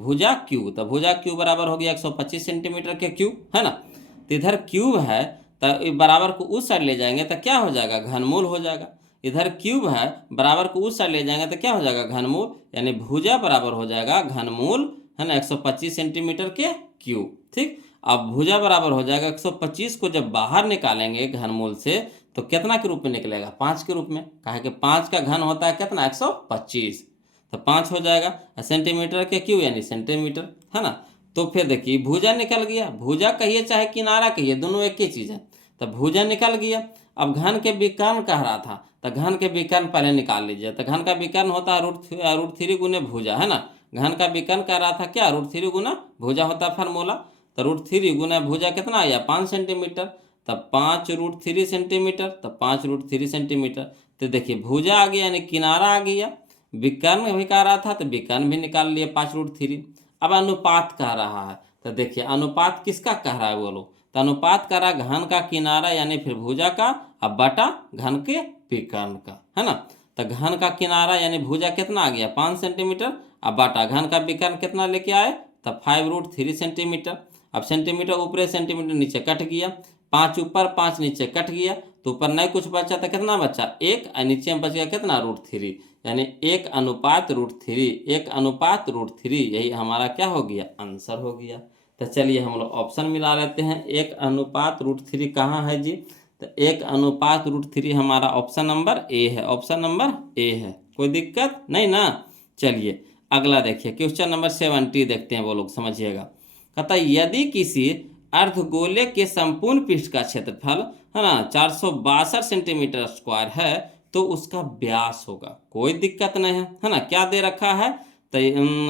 तो भुजा क्यूब बराबर हो गया 125 सेंटीमीटर के क्यूब, है ना। तो इधर क्यूब है तो बराबर को उस साइड ले जाएंगे तो क्या हो जाएगा, घनमूल हो जाएगा। इधर क्यूब है, बराबर को उस साइड ले जाएंगे तो क्या हो जाएगा, घनमूल। यानी भुजा बराबर हो जाएगा घनमूल, है ना, 125 सेंटीमीटर के क्यूब। ठीक, अब भुजा बराबर हो जाएगा 125 को जब बाहर निकालेंगे घनमूल से तो कितना के रूप में निकलेगा, 5 के रूप में। कहा कि 5 का घन होता है कितना, 125, तो 5 हो जाएगा। सेंटीमीटर के क्यूब यानी सेंटीमीटर, है ना। तो फिर देखिए भुजा निकल गया, भुजा कहिए चाहे किनारा कहिए दोनों एक ही चीज़ है। तो भुजा निकल गया। अब घन के विकर्ण कह रहा था, तो घन के विकर्ण पहले निकाल लीजिए। तो घन का विकर्ण होता है √3 गुने भुजा, है ना। घन का विकर्ण कह रहा था क्या, √3 गुना भुजा होता है फार्मूला। तो √3 गुना भुजा कितना आया, 5 सेंटीमीटर। तब 5 √3 सेंटीमीटर, तब 5 √3 सेंटीमीटर। तो देखिए भुजा आ गया यानी किनारा आ गया। विकर्ण भी कह रहा था तो विकर्ण भी निकाल लिए 5 √3। अब अनुपात कह रहा है, तो देखिए अनुपात किसका कह रहा है बोलो, तो अनुपात कह रहा है घन का किनारा यानी फिर भुजा का, अब बटा घन के विकर्ण का, है ना। तो घन का किनारा यानी भुजा कितना आ गया, 5 सेंटीमीटर, अब बटा घन का विकर्ण कितना लेके आए, तब 5 √3 सेंटीमीटर। अब सेंटीमीटर ऊपर सेंटीमीटर नीचे कट गया, 5 ऊपर 5 नीचे कट गया, तो ऊपर नहीं कुछ बचा तो कितना बचा, 1, और नीचे में बच गया कितना, √3, यानी 1:√3, 1:√3। यही हमारा क्या हो गया, आंसर हो गया। तो चलिए हम लोग ऑप्शन मिला लेते हैं। 1:√3 कहाँ है जी, तो 1:√3 हमारा ऑप्शन नंबर ए है, ऑप्शन नंबर ए है। कोई दिक्कत नहीं ना। चलिए अगला देखिए क्वेश्चन नंबर 70 देखते हैं, वो लोग समझिएगा। कहता है यदि किसी अर्धगोले के संपूर्ण पृष्ठ का क्षेत्रफल, है ना, 462 सेंटीमीटर स्क्वायर है तो उसका व्यास होगा। कोई दिक्कत नहीं है ना। क्या दे रखा है, तो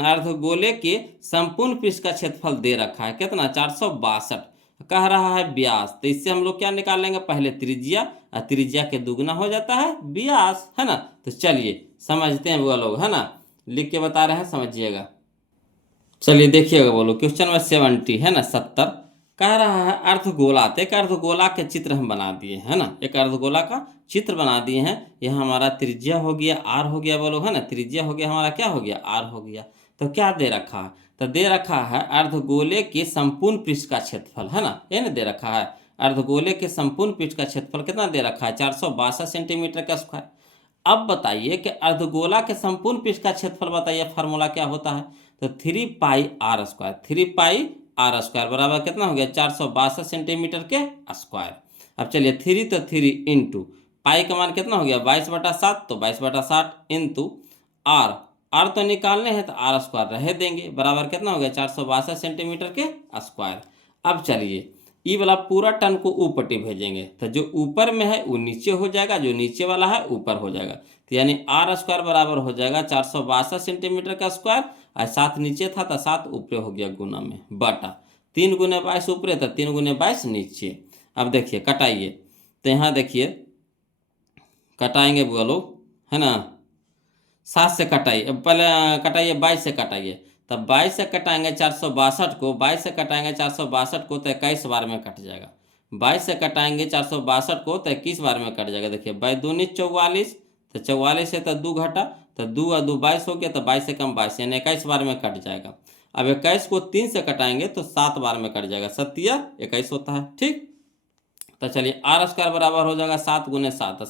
अर्धगोले के संपूर्ण पृष्ठ का क्षेत्रफल दे रखा है कितना, 462 कह रहा है व्यास। तो इससे हम लोग क्या निकालेंगे, पहले त्रिज्या, और त्रिज्या के दुगना हो जाता है व्यास, है ना। तो चलिए समझते हैं वो लोग, है ना, लिख के बता रहे हैं, समझिएगा। चलिए देखिएगा बोलो क्वेश्चन नंबर 70 है ना, 70 कह रहा है अर्धगोला। तो एक अर्धगोला के चित्र हम बना दिए, है ना, एक अर्धगोला का चित्र बना दिए हैं। यह हमारा त्रिज्या हो गया, आर हो गया बोलो, है ना। त्रिज्या हो गया हमारा, क्या हो गया, आर हो गया। तो क्या दे रखा है, तो दे रखा है अर्धगोले के संपूर्ण पृष्ठ का क्षेत्रफल, है ना, ये ना दे रखा है। अर्धगोले के संपूर्ण पृष्ठ का क्षेत्रफल कितना दे रखा है, 462 सेंटीमीटर का स्क्वायर। अब बताइए कि अर्धगोला के संपूर्ण पृष्ठ का क्षेत्रफल बताइए, फार्मूला क्या होता है? तो 3 पाई r² 3 पाई r² बराबर कितना हो गया? 462 सेंटीमीटर के स्क्वायर। अब चलिए 3 तो 3 इंटू पाई का मान कितना हो गया? 22/7, तो 22/7 इंटू आर तो निकालने हैं तो r² रह देंगे, बराबर कितना हो गया? 462 सेंटीमीटर के स्क्वायर। अब चलिए ई वाला पूरा टर्म को ऊपरटी भेजेंगे, तो जो ऊपर में है वो नीचे हो जाएगा, जो नीचे वाला है ऊपर हो जाएगा। तो यानी r² बराबर हो जाएगा 462 सेंटीमीटर का स्क्वायर, और 7 नीचे था तो 7 ऊपर हो गया गुना में, बटा 3 गुने 22 ऊपर तो 3 गुने 22 नीचे। अब देखिए कटाइए, तो यहाँ देखिए कटाएंगे बोलो, है ना? 7 से कटाइए, पहले कटाइए 22 से कटाइए, तब 22 से कटाएंगे 462 को, 22 से कटाएंगे 462 को तो 21 बार में कट जाएगा। 22 से कटाएंगे 462 को तो 21 बार में कट जाएगा। देखिए 22 44, तो 44 से तो 2 घटा, तो 2 और 2 22 हो गया, तो 22 से कम 22 यानी 21 बार में कट जाएगा। अब 21 को 3 से कटाएंगे तो 7 बार में कट जाएगा, 7 या 21 होता है। ठीक, तो चलिए r² बराबर हो जाएगा 7 गुने 7,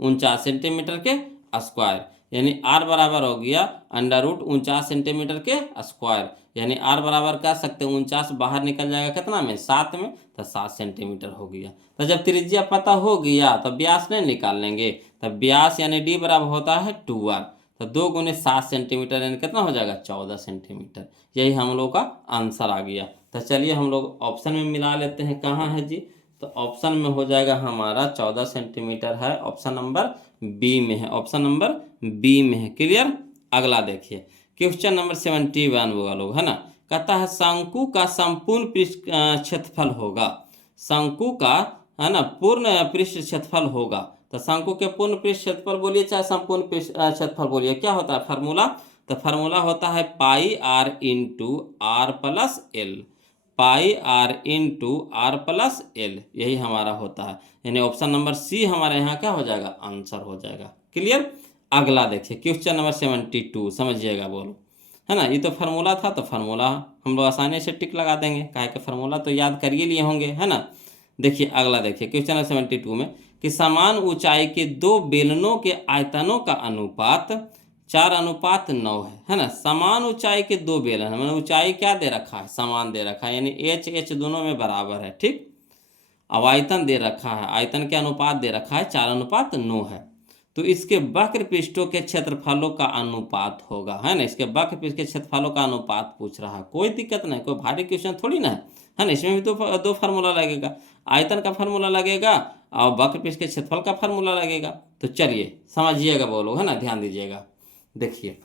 49 सेंटीमीटर के स्क्वायर, यानी r बराबर हो गया √49 सेंटीमीटर के स्क्वायर, यानी r बराबर कह सकते हैं 49 बाहर निकल जाएगा कितना में? 7 में, तो 7 सेंटीमीटर हो गया। तो जब त्रिज्या पता हो गया तो व्यास नहीं निकाल लेंगे, तब व्यास यानी d बराबर होता है 2r, तो 2 गुने 7 सेंटीमीटर यानी कितना हो जाएगा? 14 सेंटीमीटर। यही हम लोग का आंसर आ गया। तो चलिए हम लोग ऑप्शन में मिला लेते हैं, कहाँ है जी? तो ऑप्शन में हो जाएगा हमारा 14 सेंटीमीटर है, ऑप्शन नंबर बी में है, ऑप्शन नंबर बी में है। क्लियर? अगला देखिए क्वेश्चन नंबर 71 वो लोग, है ना? कहता है शंकु का संपूर्ण पृष्ठ क्षेत्रफल होगा, शंकु का, है ना, पूर्ण पृष्ठ क्षेत्रफल होगा। तो शंकु के पूर्ण पृष्ठ क्षेत्रफल बोलिए चाहे संपूर्ण पृष्ठ क्षेत्रफल बोलिए, क्या होता है फार्मूला? तो फार्मूला होता है pi R into R plus L, pi R into R plus L, यही हमारा होता है। यानी ऑप्शन नंबर सी हमारे यहाँ क्या हो जाएगा? आंसर हो जाएगा। क्लियर? अगला देखिए क्वेश्चन नंबर 72, समझिएगा बोलो, है ना? ये तो फार्मूला था, तो फार्मूला हम लोग आसानी से टिक लगा देंगे, काहे कि फार्मूला तो याद करिए लिए होंगे, है ना? देखिए अगला देखिए क्वेश्चन नंबर 72 में कि समान ऊंचाई के दो बेलनों के आयतनों का अनुपात 4:9 है ना? समान ऊंचाई के दो बेलन है, मतलब ऊंचाई क्या दे रखा है? समान दे रखा है, यानी एच एच दोनों में बराबर है। ठीक, अब आयतन दे रखा है, आयतन के अनुपात दे रखा है 4:9 है, तो इसके वक्र पृष्ठों के क्षेत्रफलों का अनुपात होगा, है ना? इसके वक्र पृष्ठ के क्षेत्रफलों का अनुपात पूछ रहा है, कोई दिक्कत नहीं, कोई भारी क्वेश्चन थोड़ी ना है ना? इसमें भी दो फार्मूला लगेगा, आयतन का फार्मूला लगेगा और वक्र पृष्ठ के क्षेत्रफल का फार्मूला लगेगा। तो चलिए समझिएगा बोलो, है ना? ध्यान दीजिएगा। देखिए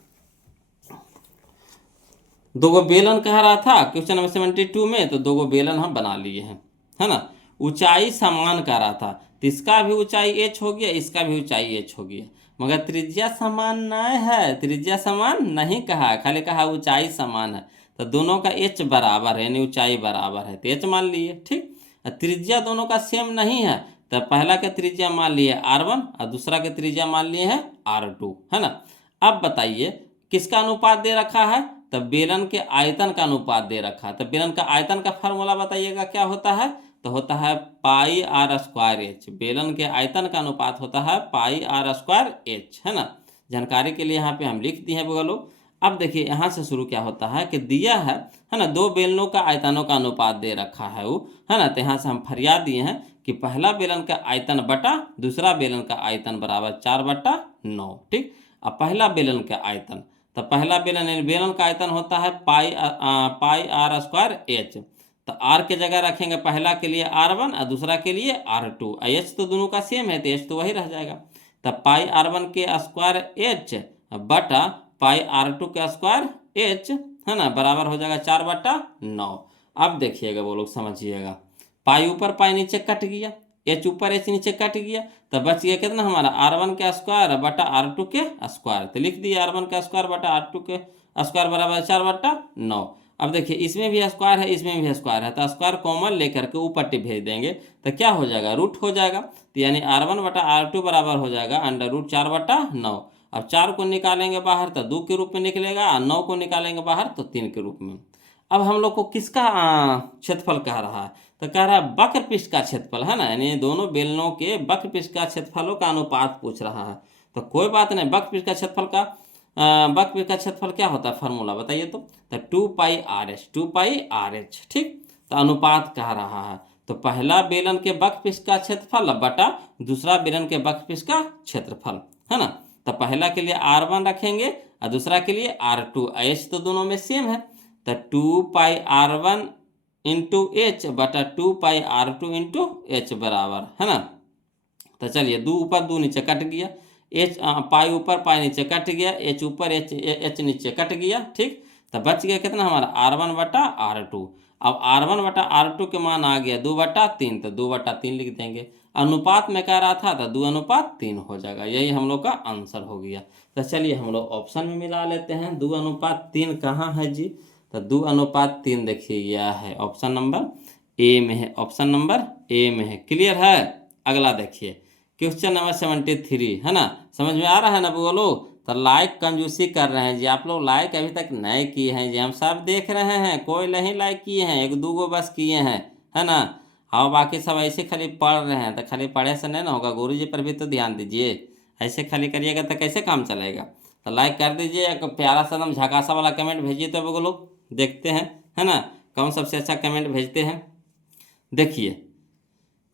दो बेलन कह रहा था क्वेश्चन नंबर 72 में, तो 2 बेलन हम बना लिए हैं, है ना? ऊंचाई समान कह रहा था, तो इसका भी ऊंचाई h हो गया, इसका भी ऊंचाई h हो गया, मगर त्रिज्या समान नहीं है, त्रिज्या समान नहीं कहा, खाली कहा ऊंचाई समान है, तो दोनों का h बराबर है, यानी ऊंचाई बराबर है, तो h मान लिए। ठीक, त्रिज्या दोनों का सेम नहीं है, तो पहला का त्रिज्या मान लिए r1 और दूसरा का त्रिज्या मान लिए है r2, है ना? अब बताइए किसका अनुपात दे रखा है? तो बेलन के आयतन का अनुपात दे रखा है, तो बेलन का आयतन का फार्मूला बताइएगा क्या होता है? तो होता है पाई आर स्क्वायर एच, बेलन के आयतन का अनुपात होता है पाई आर स्क्वायर एच, है ना? जानकारी के लिए यहाँ पे हम लिख दिए हैं बोलो। अब देखिए यहाँ से शुरू क्या होता है कि दिया है ना? 2 बेलनों का आयतनों का अनुपात दे रखा है वो, है ना? तो यहाँ से हम फरियाद दिए हैं कि पहला बेलन का आयतन बटा दूसरा बेलन का आयतन बराबर 4/9। ठीक, अब पहला बेलन का आयतन, तो पहला बेलन का आयतन होता है पाई आर स्क्वायर एच, तो आर के जगह रखेंगे पहला के लिए r1 और दूसरा के लिए r2, एच तो दोनों का सेम है तो एच तो वही रह जाएगा, तब पाई r1 के स्क्वायर एच बटा पाई r2 के स्क्वायर एच, है ना? बराबर हो जाएगा 4/9। अब देखिएगा वो लोग समझिएगा, पाई ऊपर पाई नीचे कट गया, एच ऊपर एच नीचे कट गया, तो बच गया कितना हमारा? r1 के स्क्वायर बटा r2 के स्क्वायर, तो लिख दिया r1 का स्क्वायर बटा r2 के स्क्वायर बराबर 4/9। अब देखिए इसमें भी स्क्वायर है, इसमें भी स्क्वायर है, तो स्क्वायर कॉमन लेकर के ऊपर भेज देंगे, तो क्या हो जाएगा? रूट हो जाएगा, तो यानी r1 बटा r2 बराबर हो जाएगा √4/9। अब 4 को निकालेंगे बाहर तो 2 के रूप में निकलेगा, और 9 को निकालेंगे बाहर तो 3 के रूप में। अब हम लोग को किसका क्षेत्रफल कह रहा है? तो कह रहा है वक्र पृष्ठ का क्षेत्रफल, है ना? यानी दोनों बेलनों के वक्र पृष्ठ का क्षेत्रफलों का अनुपात पूछ रहा है, तो कोई बात नहीं, वक्रपृष्ठ का क्षेत्रफल का वक्रपृष्ठ का क्षेत्रफल क्या होता है, फार्मूला बताइए तो 2πRh, 2πRh। ठीक, तो अनुपात कह रहा है, तो पहला बेलन के वक्रपृष्ठ का क्षेत्रफल बटा दूसरा बेलन के वक्रपृष्ठ का क्षेत्रफल, है ना। तो पहला के लिए R1 रखेंगे और दूसरा के लिए R2, H तो दोनों में सेम है, तो 2πR1 इंटू एच बटा 2πR2 इंटू एच बराबर, है ना। तो चलिए 2 ऊपर 2 नीचे कट गया, एच पाई ऊपर पाई नीचे कट गया, एच ऊपर एच नीचे कट गया। ठीक, तो बच गया कितना हमारा R1 बटा R2। अब R1 बटा R2 के मान आ गया 2/3, तो 2/3 लिख देंगे। अनुपात में कह रहा था तो 2:3 हो जाएगा, यही हम लोग का आंसर हो गया। तो चलिए हम लोग ऑप्शन में मिला लेते हैं। 2:3 कहाँ है जी, तो 2:3 देखिए यह है ऑप्शन नंबर ए में है, ऑप्शन नंबर ए में है। क्लियर है। अगला देखिए क्वेश्चन नंबर 73, है ना। समझ में आ रहा है ना बोलो। तो लाइक कंजूसी कर रहे हैं जी आप लोग, लाइक अभी तक नहीं किए हैं जी, हम सब देख रहे हैं, कोई नहीं लाइक किए हैं, 1-2 बस किए हैं, है ना। हाँ बाकी सब ऐसे खाली पढ़ रहे हैं, तो खाली पढ़े से नहीं ना होगा, गुरुजी पर भी तो ध्यान दीजिए। ऐसे खाली करिएगा तो कैसे काम चलेगा। तो लाइक कर दीजिए, एक प्यारा सा एकदम झकासा वाला कमेंट भेजिए तो वो लोग देखते हैं, है ना, कौन सबसे अच्छा कमेंट भेजते हैं। देखिए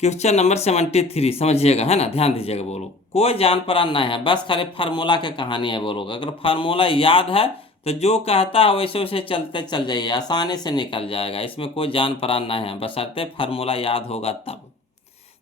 क्वेश्चन नंबर 73 समझिएगा, है ना, ध्यान दीजिएगा। बोलो कोई जान परान नहीं है, बस खाली फार्मूला की कहानी है। बोलो अगर फार्मूला याद है तो जो कहता है वैसे वैसे चलते चल जाइए, आसानी से निकल जाएगा, इसमें कोई जान परान नहीं है, बशर्ते फार्मूला याद होगा तब।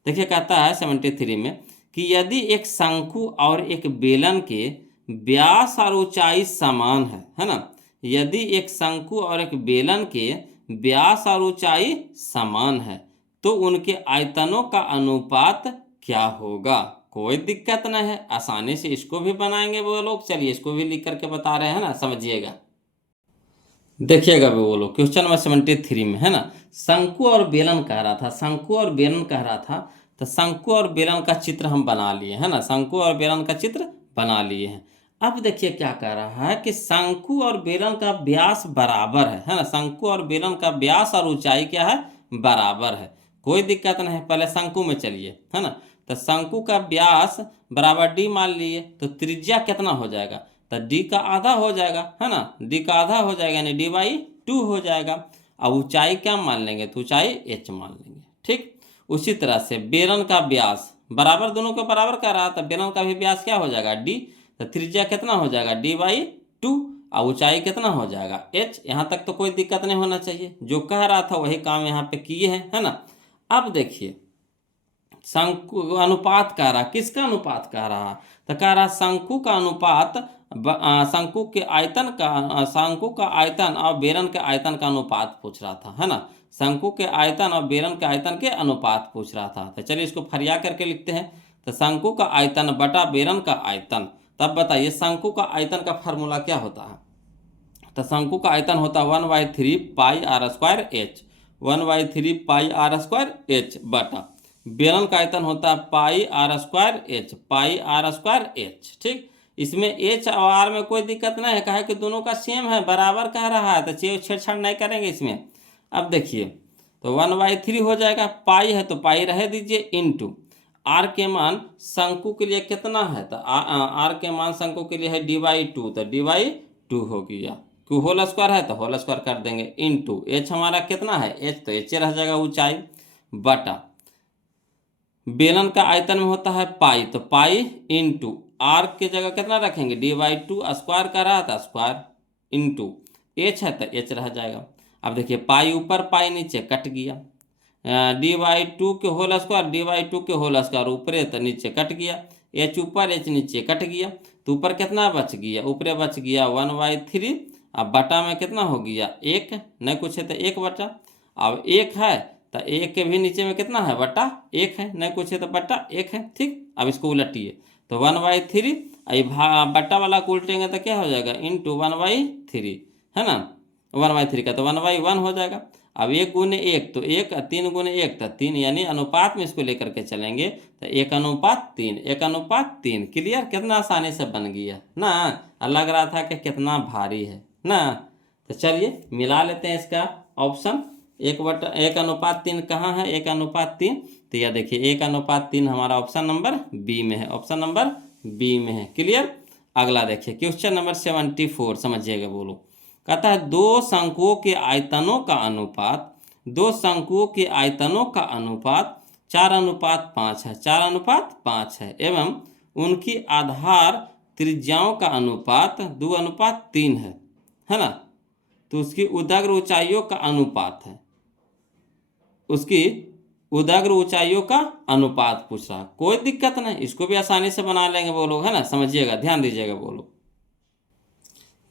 देखिए कहता है 73 में कि यदि एक शंकु और एक बेलन के व्यास और ऊंचाई समान है ना, यदि एक शंकु और एक बेलन के व्यास और ऊंचाई समान है तो उनके आयतनों का अनुपात क्या होगा। कोई दिक्कत नहीं है, आसानी से इसको भी बनाएंगे वो लोग। चलिए इसको भी लिख करके बता रहे हैं ना, समझिएगा, देखिएगा वो लोग। क्वेश्चन नंबर 73 में, है ना, शंकु और बेलन कह रहा था, शंकु और बेलन कह रहा था, तो शंकु और बेलन का चित्र हम बना लिए, है ना, शंकु और बेलन का चित्र बना लिए हैं। अब देखिए क्या कह रहा है कि शंकु और बेलन का व्यास बराबर है ना, शंकु और बेलन का व्यास और ऊंचाई क्या है, बराबर है। कोई दिक्कत नहीं है, पहले शंकु में चलिए, है ना। तो शंकु का व्यास बराबर डी मान लिए, तो त्रिज्या कितना हो जाएगा, तो डी का आधा हो जाएगा, है ना, डी का आधा हो जाएगा यानी d/2 हो जाएगा। अब ऊंचाई क्या मान लेंगे, तो ऊंचाई h मान लेंगे। ठीक, उसी तरह से बेलन का व्यास बराबर, दोनों के बराबर कर रहा था, बेलन का भी व्यास क्या हो जाएगा d, तो त्रिज्या कितना हो जाएगा d/2 और ऊंचाई कितना हो जाएगा h। यहाँ तक तो कोई दिक्कत नहीं होना चाहिए, जो कह रहा था वही काम यहाँ पे किए हैं, है ना। अब देखिए शंकु अनुपात कह रहा, किसका अनुपात कह रहा, तो कह रहा शंकु का अनुपात शंकु के आयतन का, शंकु का आयतन और बेलन के आयतन का अनुपात पूछ रहा था, है ना। शंकु के आयतन और बेलन के आयतन के अनुपात पूछ रहा था। तो चलिए इसको फरिया करके लिखते हैं। तो शंकु का आयतन बटा बेलन का आयतन, तब बताइए शंकु का आयतन का फार्मूला क्या होता है। तो शंकु का आयतन होता है 1/3 πr²h, 1/3 πr²h बटा बेलन का आयतन होता है πr²h, πr²h। ठीक, इसमें h और r में कोई दिक्कत नहीं है, कहा कि दोनों का सेम है, बराबर कह रहा है, तो छेड़छाड़ नहीं करेंगे इसमें। अब देखिए तो 1/3 हो जाएगा, पाई है तो पाई रह दीजिए, इंटू आर के मान शंकु के लिए कितना है, तो आर के मान शंकु के लिए है d/2, तो d/2 हो गया। क्यों होल स्क्वायर है तो होल स्क्वायर कर देंगे, इंटू एच हमारा कितना है h, तो एच रह जाएगा ऊंचाई, बटा बेलन का आयतन में होता है पाई, तो पाई इंटू आर की जगह कितना रखेंगे d/2, स्क्वायर का रहा था स्क्वायर, इंटू एच है तो एच रह जाएगा। अब देखिए पाई ऊपर पाई नीचे कट गया, d/2 के होल स्क्वायर, d/2 के होल स्क्वायर ऊपरे तो नीचे कट गया, एच ऊपर एच नीचे कट गया, तो ऊपर कितना बच गया, ऊपरे बच गया 1/3, अब बटा में कितना हो गया 1, नहीं कुछ है तो 1 बटा, अब 1 है तो 1 के भी नीचे में कितना है बटा 1 है, नहीं कुछ है तो बटा 1 है। ठीक, अब इसको उलटिए तो 1/3, बट्टा वाला को उल्टेंगे तो क्या हो जाएगा इंटू 1/3, है ना, 1/3 का तो 1/1 हो जाएगा। अब 1 गुने 1 तो 1, 3 गुने 1 तो 3, यानी अनुपात में इसको लेकर के चलेंगे तो 1:3, 1:3। क्लियर, कितना आसानी से बन गया ना, लग रहा था कि कितना भारी है ना। तो चलिए मिला लेते हैं इसका ऑप्शन, 1:3 कहाँ है, 1:3, तो यह देखिए 1:3 हमारा ऑप्शन नंबर बी में है, ऑप्शन नंबर बी में है। क्लियर। अगला देखिए क्वेश्चन नंबर 74, समझिएगा बोलो। कहता है दो शंकुओं के आयतनों का अनुपात, दो शंकुओं के आयतनों का अनुपात 4:5 है, 4:5 है, एवं उनकी आधार त्रिज्याओं का अनुपात 2:3 है ना। तो उसकी उदग्र ऊंचाइयों का अनुपात है, उसकी उदग्र ऊंचाइयों का अनुपात पूछ रहा। कोई दिक्कत नहीं, इसको भी आसानी से बना लेंगे वो लोग, है ना। समझिएगा, ध्यान दीजिएगा वो लोग।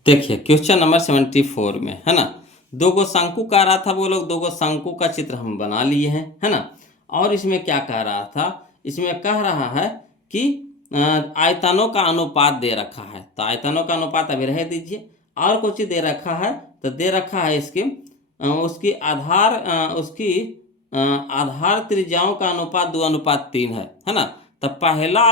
देखिए क्वेश्चन नंबर 74 में, है ना, दो गो शंकु कह रहा था वो लोग, दो गो शंकु का चित्र हम बना लिए हैं, है ना। और इसमें क्या कह रहा था, इसमें कह रहा है कि आयतनों का अनुपात दे रखा है। तो आयतनों का अनुपात अभी रह दीजिए। और कुछ दे रखा है, तो दे रखा है इसके उसकी आधार त्रिज्याओं का अनुपात 2:3 है ना। तो पहला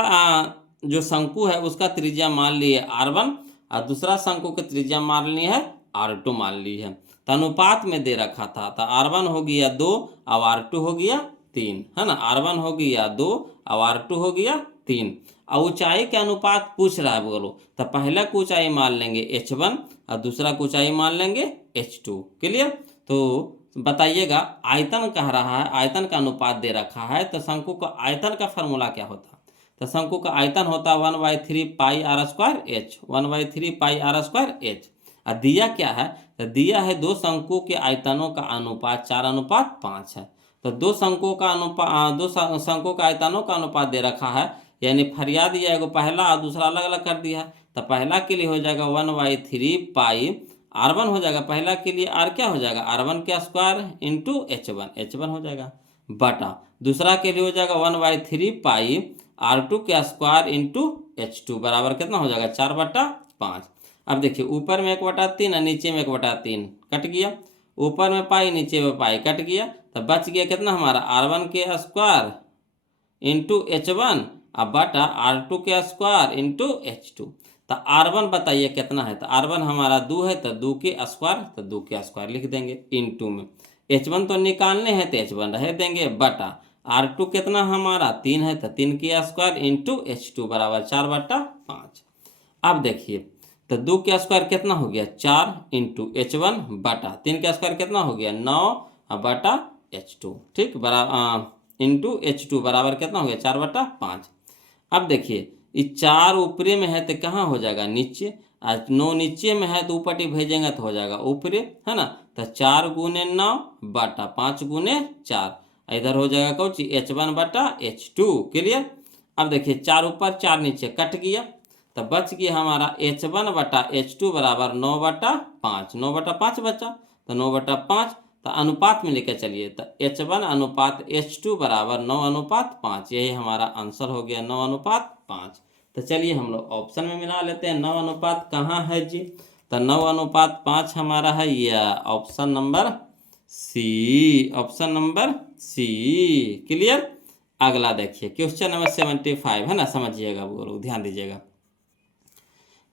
जो शंकु है उसका त्रिज्या मान लिए R1 और दूसरा शंकु की त्रिज्या मान ली है R2 मान ली है। तो अनुपात में दे रखा था, तो R1 हो गया 2 और R2 हो गया 3, है ना। R1 हो गया 2 और R2 हो गया 3। और ऊंचाई के अनुपात पूछ रहा है बोलो, तो पहला को ऊंचाई मान लेंगे H1 और दूसरा को ऊंचाई मान लेंगे H2। क्लियर। तो बताइएगा, आयतन कह रहा है, आयतन का अनुपात दे रखा है, तो शंकु का आयतन का फॉर्मूला क्या होता है। तो शंकु का आयतन होता है 1/3 पाई r स्क्वायर h, 1/3 पाई r स्क्वायर h। और दिया क्या है, तो दिया है दो शंकुओं के आयतनों का अनुपात 4:5 है। तो दो शंकुओं का अनुपात, दो शंकुओं का आयतनों का अनुपात दे रखा है, यानी फरिया दिया है, पहला और दूसरा अलग अलग कर दिया है। तो पहला के लिए हो जाएगा 1/3 पाई R1 हो जाएगा, पहला के लिए R क्या हो जाएगा, R1 के स्क्वायर इंटू H1 हो जाएगा, बटा दूसरा के लिए हो जाएगा 1/3 पाई R2 के स्क्वायर इंटू H2 बराबर कितना हो जाएगा 4/5। अब देखिए ऊपर में 1/3 और नीचे में 1/3 कट गया, ऊपर में पाई नीचे में पाई कट गया, तो बच गया कितना हमारा R1 के स्क्वायर इंटू H1 और बटा R2 के स्क्वायर इंटू H2। तो R1 बताइए कितना है, तो R1 हमारा 2 है, तो 2 के स्क्वायर, तो 2 के स्क्वायर लिख देंगे इंटू में। H1 तो निकालने हैं, तो H1 रह देंगे, बटा R2 कितना हमारा 3 है, तो 3 के स्क्वायर इंटू H2 बराबर 4/5। अब देखिए, तो 2 के स्क्वायर कितना हो गया 4 इंटू H1 बटा 3 के स्क्वायर कितना हो गया 9 बटा H2, ठीक, बराबर इंटू H2 बराबर कितना हो गया 4/5। अब देखिए ये 4 ऊपरी में है तो कहाँ हो जाएगा नीचे, आज 9 नीचे में है तो ऊपर भेजेंगे तो हो जाएगा ऊपरी, है ना। तो 4 गुने 9 बटा 5 गुने 4, इधर हो जाएगा कौची H1 बटा H2। क्लियर। अब देखिए 4 ऊपर 4 नीचे कट गया, तो बच गया हमारा H1 बटा H2 बराबर 9/5, 9/5 बचा, तो 9/5। तो अनुपात में लेकर चलिए, तो H1 अनुपात H2 बराबर 9:5, यही हमारा आंसर हो गया 9:5। तो चलिए हम लोग ऑप्शन में मिला लेते हैं, 9 अनुपात कहाँ है जी, तो 9:5 हमारा है यह option number C, option number C. Clear. अगला देखिए क्वेश्चन नंबर 75 है ना, समझिएगा वो लोग, ध्यान दीजिएगा।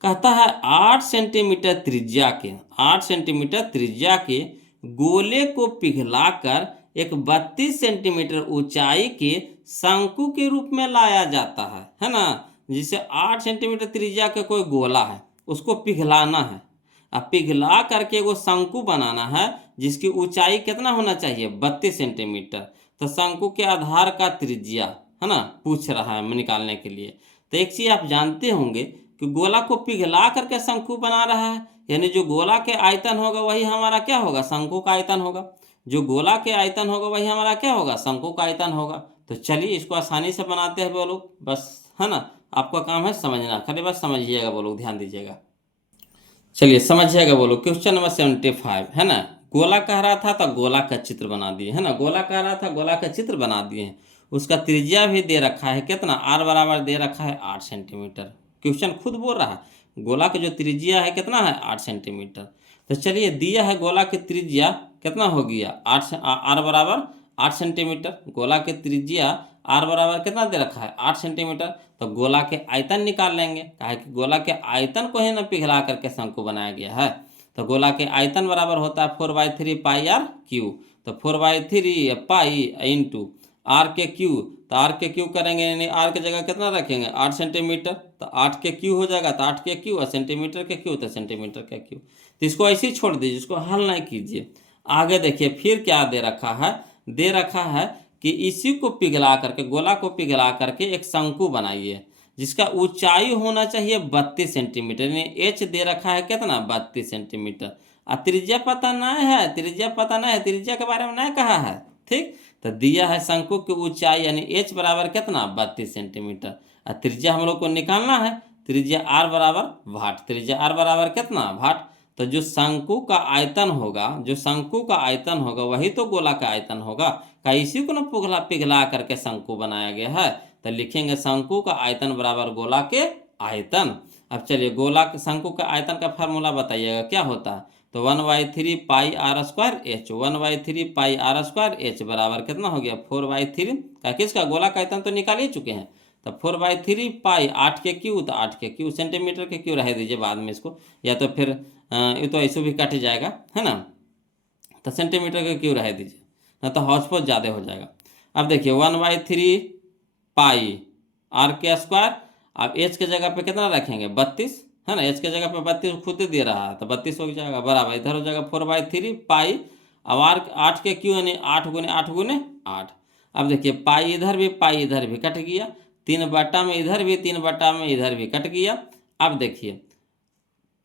कहता है 8 सेंटीमीटर त्रिज्या के, 8 सेंटीमीटर त्रिज्या के गोले को पिघलाकर एक 32 सेंटीमीटर ऊंचाई के शंकु के रूप में लाया जाता है ना। जिसे 8 सेंटीमीटर त्रिज्या का कोई गोला है, उसको पिघलाना है, अब पिघला करके वो शंकु बनाना है जिसकी ऊंचाई कितना होना चाहिए 32 सेंटीमीटर। तो शंकु के आधार का त्रिज्या, है ना, पूछ रहा है निकालने के लिए। तो एक चीज आप जानते होंगे कि गोला को पिघला करके शंकु बना रहा है, यानी जो गोला के आयतन होगा वही हमारा क्या होगा शंकु का आयतन होगा, जो गोला के आयतन होगा वही हमारा क्या होगा शंकु का आयतन होगा। तो चलिए इसको आसानी से बनाते हैं बोलो, बस, है ना, आपका काम है समझना, खाली बस समझिएगा बोलो, ध्यान दीजिएगा। चलिए समझिएगा बोलो, क्वेश्चन नंबर 75 है ना। गोला कह रहा था तो गोला का चित्र बना दिए, है ना, गोला कह रहा था गोला का चित्र बना दिए हैं। उसका त्रिज्या भी दे रखा है कितना, R बराबर दे रखा है 8 सेंटीमीटर। क्वेश्चन खुद बोल रहा है गोला की जो त्रिज्या है कितना है 8 सेंटीमीटर। तो चलिए दिया है गोला की त्रिज्या कितना हो गया 8, R बराबर 8 सेंटीमीटर। गोला की त्रिज्या R बराबर कितना दे रखा है 8 सेंटीमीटर। तो गोला के आयतन निकाल लेंगे, कहा कि गोला के आयतन को ही ना पिघला करके शंकु बनाया गया है। तो गोला के आयतन बराबर होता है 4/3 पाई R क्यू। तो 4/3 पाई इंटू आर के क्यू, तो आर के क्यू करेंगे यानी आर की जगह कितना रखेंगे 8 सेंटीमीटर, तो 8 के क्यू हो जाएगा, तो 8 के क्यू और सेंटीमीटर के क्यू तो सेंटीमीटर के क्यू। तो इसको ऐसे ही छोड़ दीजिए, इसको हल नहीं कीजिए। आगे देखिए फिर क्या दे रखा है, दे रखा है कि इसी को पिघला करके, गोला को पिघला करके एक शंकु बनाइए जिसका ऊंचाई होना चाहिए 32 सेंटीमीटर, यानी एच दे रखा है कितना 32 सेंटीमीटर। और त्रिज्या पता नहीं है, त्रिज्या पता नहीं है, त्रिज्या के बारे में नहीं कहा है, ठीक। तो दिया है शंकु की ऊंचाई यानी एच बराबर कितना 32 सेंटीमीटर, और त्रिज्या हम लोग को निकालना है, त्रिज्या आर बराबर भाट, त्रिज्या आर बराबर कितना भाट। तो जो शंकु का आयतन होगा, जो शंकु का आयतन होगा वही तो गोला का आयतन होगा, का इसी को ना पिघला पिघला करके शंकु बनाया गया है। तो लिखेंगे शंकु का आयतन बराबर गोला के आयतन। अब चलिए गोला के शंकु का आयतन का फार्मूला बताइएगा क्या होता है। तो 1/3 pi R square H, 1/3 pi R square H बराबर कितना हो गया 4/3 का, किसका गोला का आयतन तो निकाल ही चुके हैं। तो 4/3 पाई 8 के क्यू, तो 8 के क्यू सेंटीमीटर के क्यू रह दीजिए बाद में इसको, या तो फिर ये तो ऐसे भी कट जाएगा है ना, तो सेंटीमीटर के क्यू रह दीजिए, ना तो हौच-पौच ज़्यादा हो जाएगा। अब देखिए 1/3 पाई आर के स्क्वायर, अब एच के जगह पे कितना रखेंगे 32 है ना, एच के जगह पे 32 खुद ही दे रहा है तो 32 हो जाएगा बराबर, इधर हो जाएगा 4/3 पाई, अब आर 8 के क्यू यानी 8 गुने 8 गुने 8। अब देखिए पाई इधर भी कट गया, 3 में इधर भी 3 में इधर भी कट गया। अब देखिए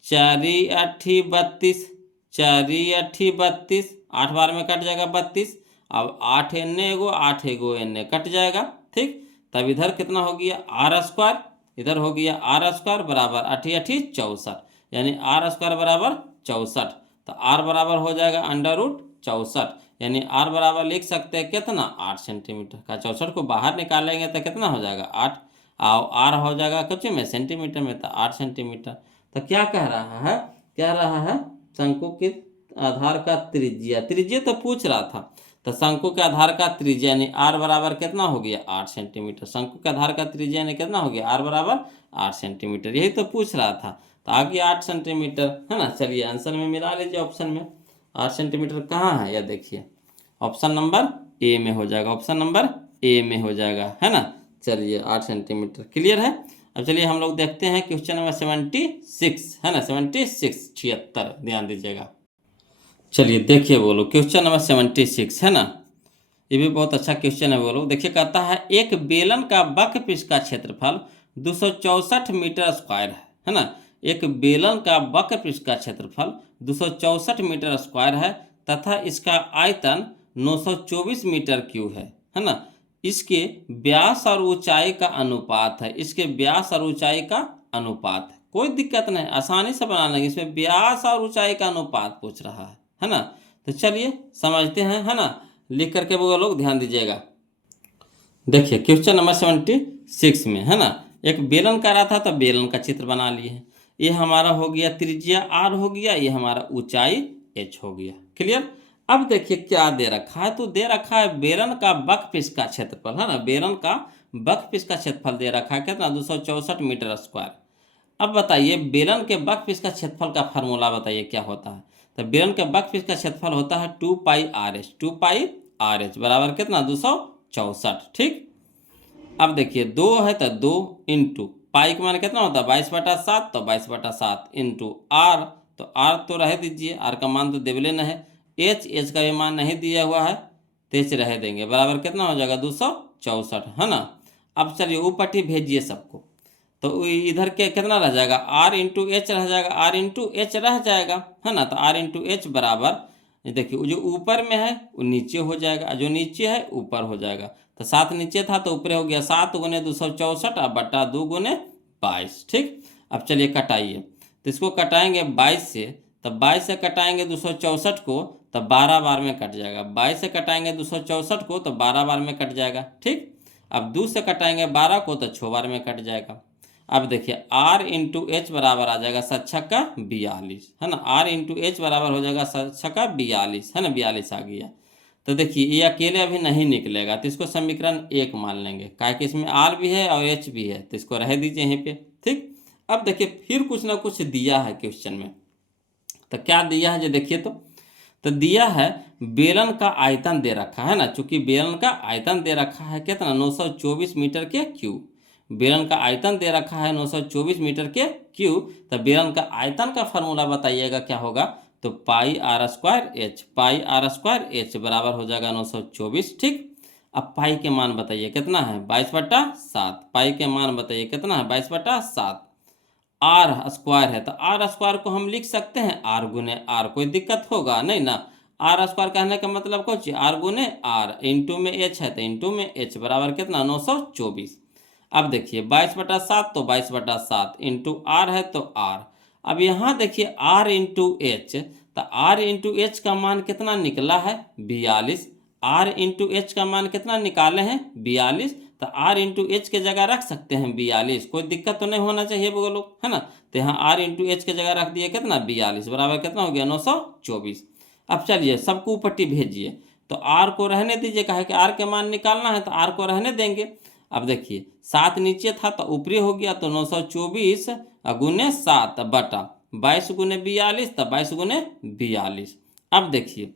4 32, 4 32, 8 बार में कट जाएगा 32, अब 8 एन्ने एगो 8 एगो एन्ने कट जाएगा, ठीक। तब इधर कितना हो गया आर स्क्वायर, इधर हो गया आर स्क्वायर बराबर 8 8 64, यानी आर स्क्वायर बराबर 64। तो आर बराबर हो जाएगा √64, यानी आर बराबर लिख सकते हैं कितना 8 सेंटीमीटर का। 64 को बाहर निकालेंगे तो कितना हो जाएगा 8, और आर हो जाएगा कच्चे में सेंटीमीटर में, तो 8 सेंटीमीटर। तो क्या कह रहा है, कह रहा है शंकु के आधार का त्रिज्या, त्रिज्या तो पूछ रहा था, तो शंकु के आधार का त्रिज्या यानी आर बराबर कितना हो गया 8 सेंटीमीटर, शंकु के आधार का त्रिज्या यानी कितना हो गया आर बराबर 8 सेंटीमीटर, यही तो पूछ रहा था। तो आ गया 8 सेंटीमीटर है ना। चलिए आंसर में मिला लीजिए, ऑप्शन में 8 सेंटीमीटर कहाँ है, यह देखिए ऑप्शन नंबर ए में हो जाएगा, ऑप्शन नंबर ए में हो जाएगा है ना। चलिए 8 सेंटीमीटर क्लियर है। अब चलिए हम लोग देखते हैं क्वेश्चन नंबर 76 है ना, 76 ध्यान दीजिएगा। चलिए देखिए बोलो क्वेश्चन नंबर 76 है ना, ये भी बहुत अच्छा क्वेश्चन है। बोलो देखिए कहता है एक बेलन का वक्रपृष्ठ का क्षेत्रफल 264 मीटर स्क्वायर है ना, एक बेलन का वक्रपृष्ठ का क्षेत्रफल 264 मीटर स्क्वायर है तथा इसका आयतन 924 मीटर क्यूब है ना। इसके व्यास और ऊंचाई का अनुपात है, इसके व्यास और ऊंचाई का अनुपात है, कोई दिक्कत नहीं, आसानी से बना लेंगे। इसमें व्यास और ऊंचाई का अनुपात पूछ रहा है ना। तो चलिए समझते हैं है ना, लिख करके वो लोग ध्यान दीजिएगा। देखिए क्वेश्चन नंबर 76 में है ना, एक बेलन का रहा था तो बेलन का चित्र बना लिए हैं। ये हमारा हो गया त्रिज्या आर हो गया, ये हमारा ऊंचाई एच हो गया, क्लियर। अब देखिए क्या दे रखा है, तो दे रखा है बेलन का वक्रपृष्ठ का क्षेत्रफल है ना, बेलन का वक्रपृष्ठ का क्षेत्रफल दे रखा है कितना 264 मीटर स्क्वायर। अब बताइए बेलन के वक्रपृष्ठ का क्षेत्रफल का फार्मूला बताइए क्या होता है। तो बेलन के वक्रपृष्ठ का क्षेत्रफल होता है 2 पाई आर एच, 2 पाई आर एच बराबर कितना 264, ठीक। अब देखिए 2 है तो 2 इंटू पाई का मान कितना होता है 22/7, तो 22/7 इंटू आर, तो आर तो रह दीजिए, आर का मान तो देवले न है, एच का भी मान नहीं दिया हुआ है तो एच रह देंगे बराबर कितना हो जाएगा 264 है ना। अब चलिए ऊपर भेजिए सबको, तो इधर के कितना रह जाएगा आर इंटू एच रह जाएगा, आर इंटू एच रह जाएगा है ना। तो आर इंटू एच बराबर देखिए जो ऊपर में है वो नीचे हो जाएगा, जो नीचे है ऊपर हो जाएगा। तो 7 नीचे था तो ऊपर हो गया 7 गुने 264 अब बटा 2 गुने 22, ठीक। अब चलिए कटाइए, तो इसको कटाएंगे 22 से, तो 22 से कटाएंगे 264 को तो 12 बार में कट जाएगा, 22 से कटाएंगे 264 को तो 12 बार में कट जाएगा, ठीक। अब 2 से कटाएंगे 12 को तो 6 बार में कट जाएगा। अब देखिए आर इंटू एच बराबर आ जाएगा 7×42 है ना, आर इंटू एच बराबर हो जाएगा 7×42 है ना, 42 आ गया। तो देखिए ये अकेले अभी नहीं निकलेगा तो इसको समीकरण 1 मान लेंगे, काहे कि इसमें आर भी है और एच भी है, तो इसको रह दीजिए यहीं पे, ठीक। अब देखिए फिर कुछ ना कुछ दिया है क्वेश्चन में, तो क्या दिया है जो देखिए, तो तो दिया है बेलन का आयतन दे रखा है ना, चूंकि बेलन का आयतन दे रखा है कितना 924 मीटर के क्यूब, बेलन का आयतन दे रखा है 924 मीटर के क्यूब। तो बेलन का आयतन का फार्मूला बताइएगा क्या होगा, तो pi R square H, pi R square H बराबर हो जाएगा 924। ठीक, अब पाई के मान बताइए कितना है 22/7, पाई के मान बताइए कितना है 22/7। आर स्क्वायर है तो आर स्क्वायर को हम लिख सकते हैं आर गुने आर, कोई दिक्कत होगा नहीं ना। आर स्क्वायर कहने का मतलब कुछ आर गुने आर, इंटू में एच है तो इंटू में एच बराबर कितना 924। अब देखिए 22/7 तो 22/7 इंटू आर है तो आर। अब यहाँ देखिए आर इंटू एच, तो आर इंटू एच का मान कितना निकला है 42। आर इंटू एच का मान कितना निकाले हैं 42, तो आर इंटू एच के जगह रख सकते हैं 42, कोई दिक्कत तो नहीं होना चाहिए बोलो, है ना। तो यहाँ आर इंटू एच के जगह रख दिए कितना 42 बराबर कितना हो गया 924। अब चलिए सबको ऊपट्टी भेजिए, तो आर को रहने दीजिए, कहे कि आर के मान निकालना है तो आर को रहने देंगे। अब देखिए 7 नीचे था तो ऊपरी हो गया, तो 924 गुने 7 बटा 22 गुने 42, तो 22 गुने 42। अब देखिए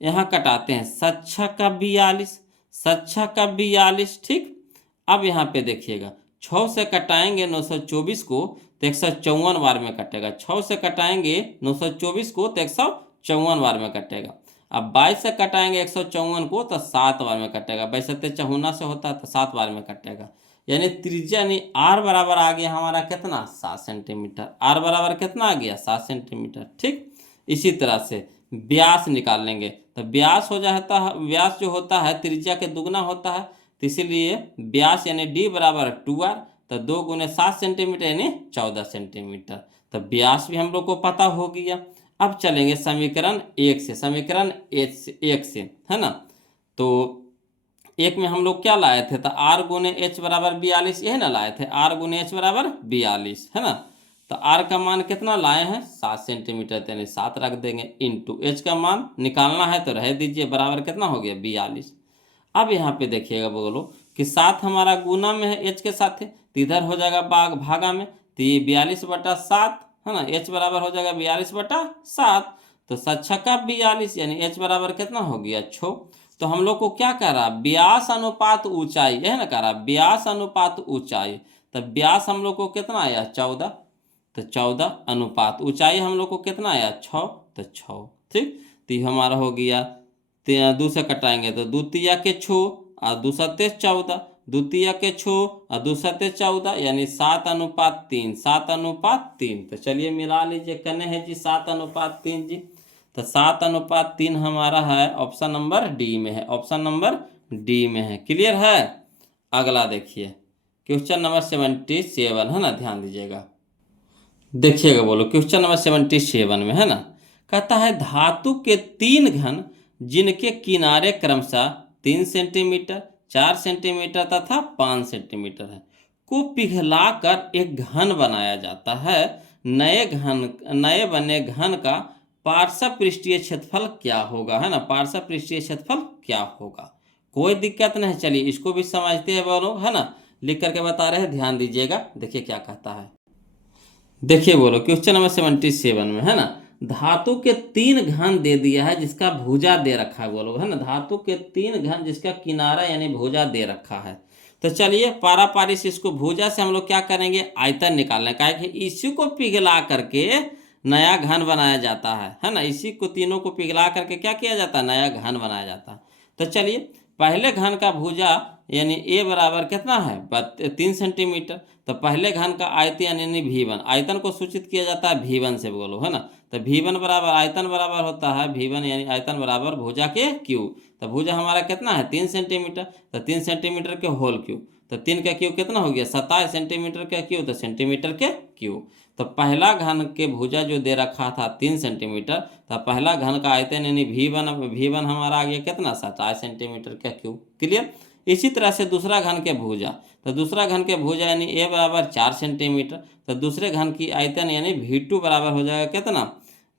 यहाँ कटाते हैं 7 का 42, 7 का 42। ठीक, अब यहाँ पे देखिएगा 6 से कटाएंगे 924 को तो 154 बार में कटेगा, 6 से कटाएंगे 924 को तो 154 बार में कटेगा। अब 22 से कटाएंगे 154 को तो 7 बार में कटेगा, 22 से 54 से होता है तो 7 बार में कटेगा। यानी त्रिज्या यानी आर बराबर आ गया हमारा कितना 7 सेंटीमीटर, आर बराबर कितना आ गया 7 सेंटीमीटर। ठीक, इसी तरह से व्यास निकाल लेंगे, तो व्यास हो जाता है, व्यास जो होता है त्रिज्या के दुगना होता है, तो इसीलिए व्यास यानी डी बराबर 2r, तो 2 गुने 7 सेंटीमीटर यानी 14 सेंटीमीटर। तो व्यास भी हम लोग को पता हो गया। अब चलेंगे समीकरण 1 से, समीकरण 1 से, है ना। तो एक में हम लोग क्या लाए थे, तो आर गुने एच बराबर 42, यही ना लाए थे, आर गुने एच बराबर 42, है ना। तो आर का मान कितना लाए हैं 7 सेंटीमीटर, यानी 7 रख देंगे, इंटू एच का मान निकालना है तो रह दीजिए बराबर कितना हो गया 42। अब यहाँ पे देखिएगा बोलो कि 7 हमारा गुना में है एच के साथ है, तो इधर हो जाएगा भागा में, तो ये 42/7 है ना, एच बराबर हो जाएगा 42/7, तो 7 का 42 यानी एच बराबर कितना हो गया 6। तो हम लोग को क्या कह रहा व्यास अनुपात ऊंचाई, है ना कह रहा व्यास अनुपात ऊंचाई, तो व्यास हम लोग को कितना आया 14, तो 14 अनुपात ऊंचाई हम लोग को कितना आया 6, तो 6। ठीक, तो ये हमारा हो गया, 2 से कटाएंगे तो 2 तिया के 6 और 2 सत्ते 14, 2 तिया के 6 और 2 सत्ते 14 यानी 7:3, 7:3। तो चलिए मिला लीजिए, कने है जी 7:3 जी, तो 7:3 हमारा है ऑप्शन नंबर डी में है, ऑप्शन नंबर डी में है। क्लियर है। अगला देखिए क्वेश्चन नंबर 77 है ना, ध्यान दीजिएगा, देखिएगा बोलो क्वेश्चन नंबर 77 में है ना, कहता है धातु के 3 घन जिनके किनारे क्रमशः 3 सेंटीमीटर, 4 सेंटीमीटर तथा 5 सेंटीमीटर है को पिघलाकर एक घन बनाया जाता है। नए बने घन का पार्श्व पृष्ठीय क्षेत्रफल क्या होगा, है ना, पार्श्व पृष्ठीय क्षेत्रफल क्या होगा। कोई दिक्कत नहीं, चलिए इसको भी समझते हैं बोलो, है ना, लिख करके बता रहे हैं, ध्यान दीजिएगा। देखिए क्या कहता है, देखिए बोलो क्वेश्चन नंबर 77 में है ना, धातु के 3 घन दे दिया है जिसका भुजा दे रखा है, बोलो है ना, धातु के 3 घन जिसका किनारा यानी भुजा दे रखा है। तो चलिए पारापारी से इसको भुजा से हम लोग क्या करेंगे आयतन निकालना है, कि इसी को पिघला करके नया घन बनाया जाता है ना, इसी को तीनों को पिघला करके क्या किया जाता है नया घन बनाया जाता है। तो चलिए पहले घन का भुजा यानी ए बराबर कितना है 3 सेंटीमीटर, तो पहले घन का आयतन यानी V1, आयतन को सूचित किया जाता है V1 से बोलो, है ना। तो V1 बराबर आयतन बराबर होता है V1 यानी आयतन बराबर भुजा के क्यू, तो भुजा हमारा कितना है 3 सेंटीमीटर, तो 3 सेंटीमीटर के होल क्यू, तो 3 का क्यू कितना हो गया 27 सेंटीमीटर का क्यू, तो सेंटीमीटर के क्यू। तो पहला घन के भुजा जो दे रखा था 3 सेंटीमीटर, तो पहला घन का आयतन यानी V1 हमारा आ गया कितना 27 सेंटीमीटर का क्यू। क्लियर। इसी तरह से दूसरा घन के भुजा, तो दूसरा घन के भुजा यानी ए बराबर 4 सेंटीमीटर, तो दूसरे घन की आयतन यानी V2 बराबर हो जाएगा कितना,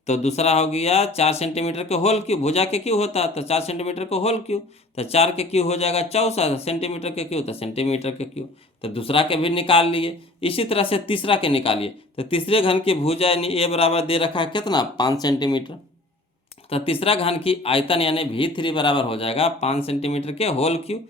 तो दूसरा हो गया 4 सेंटीमीटर के होल क्यू, भुजा के क्यू होता है तो 4 सेंटीमीटर के होल क्यू, तो 4 के क्यू हो जाएगा 64 सेंटीमीटर के क्यू, तो सेंटीमीटर के क्यू, तो दूसरा के भी निकाल लिए। इसी तरह से तीसरा के निकालिए, तो तीसरे घन की भुजा यानी ए बराबर दे रखा है कितना 5 सेंटीमीटर, तो तीसरा घन की आयतन यानी V3 बराबर हो जाएगा 5 सेंटीमीटर के होल क्यूब,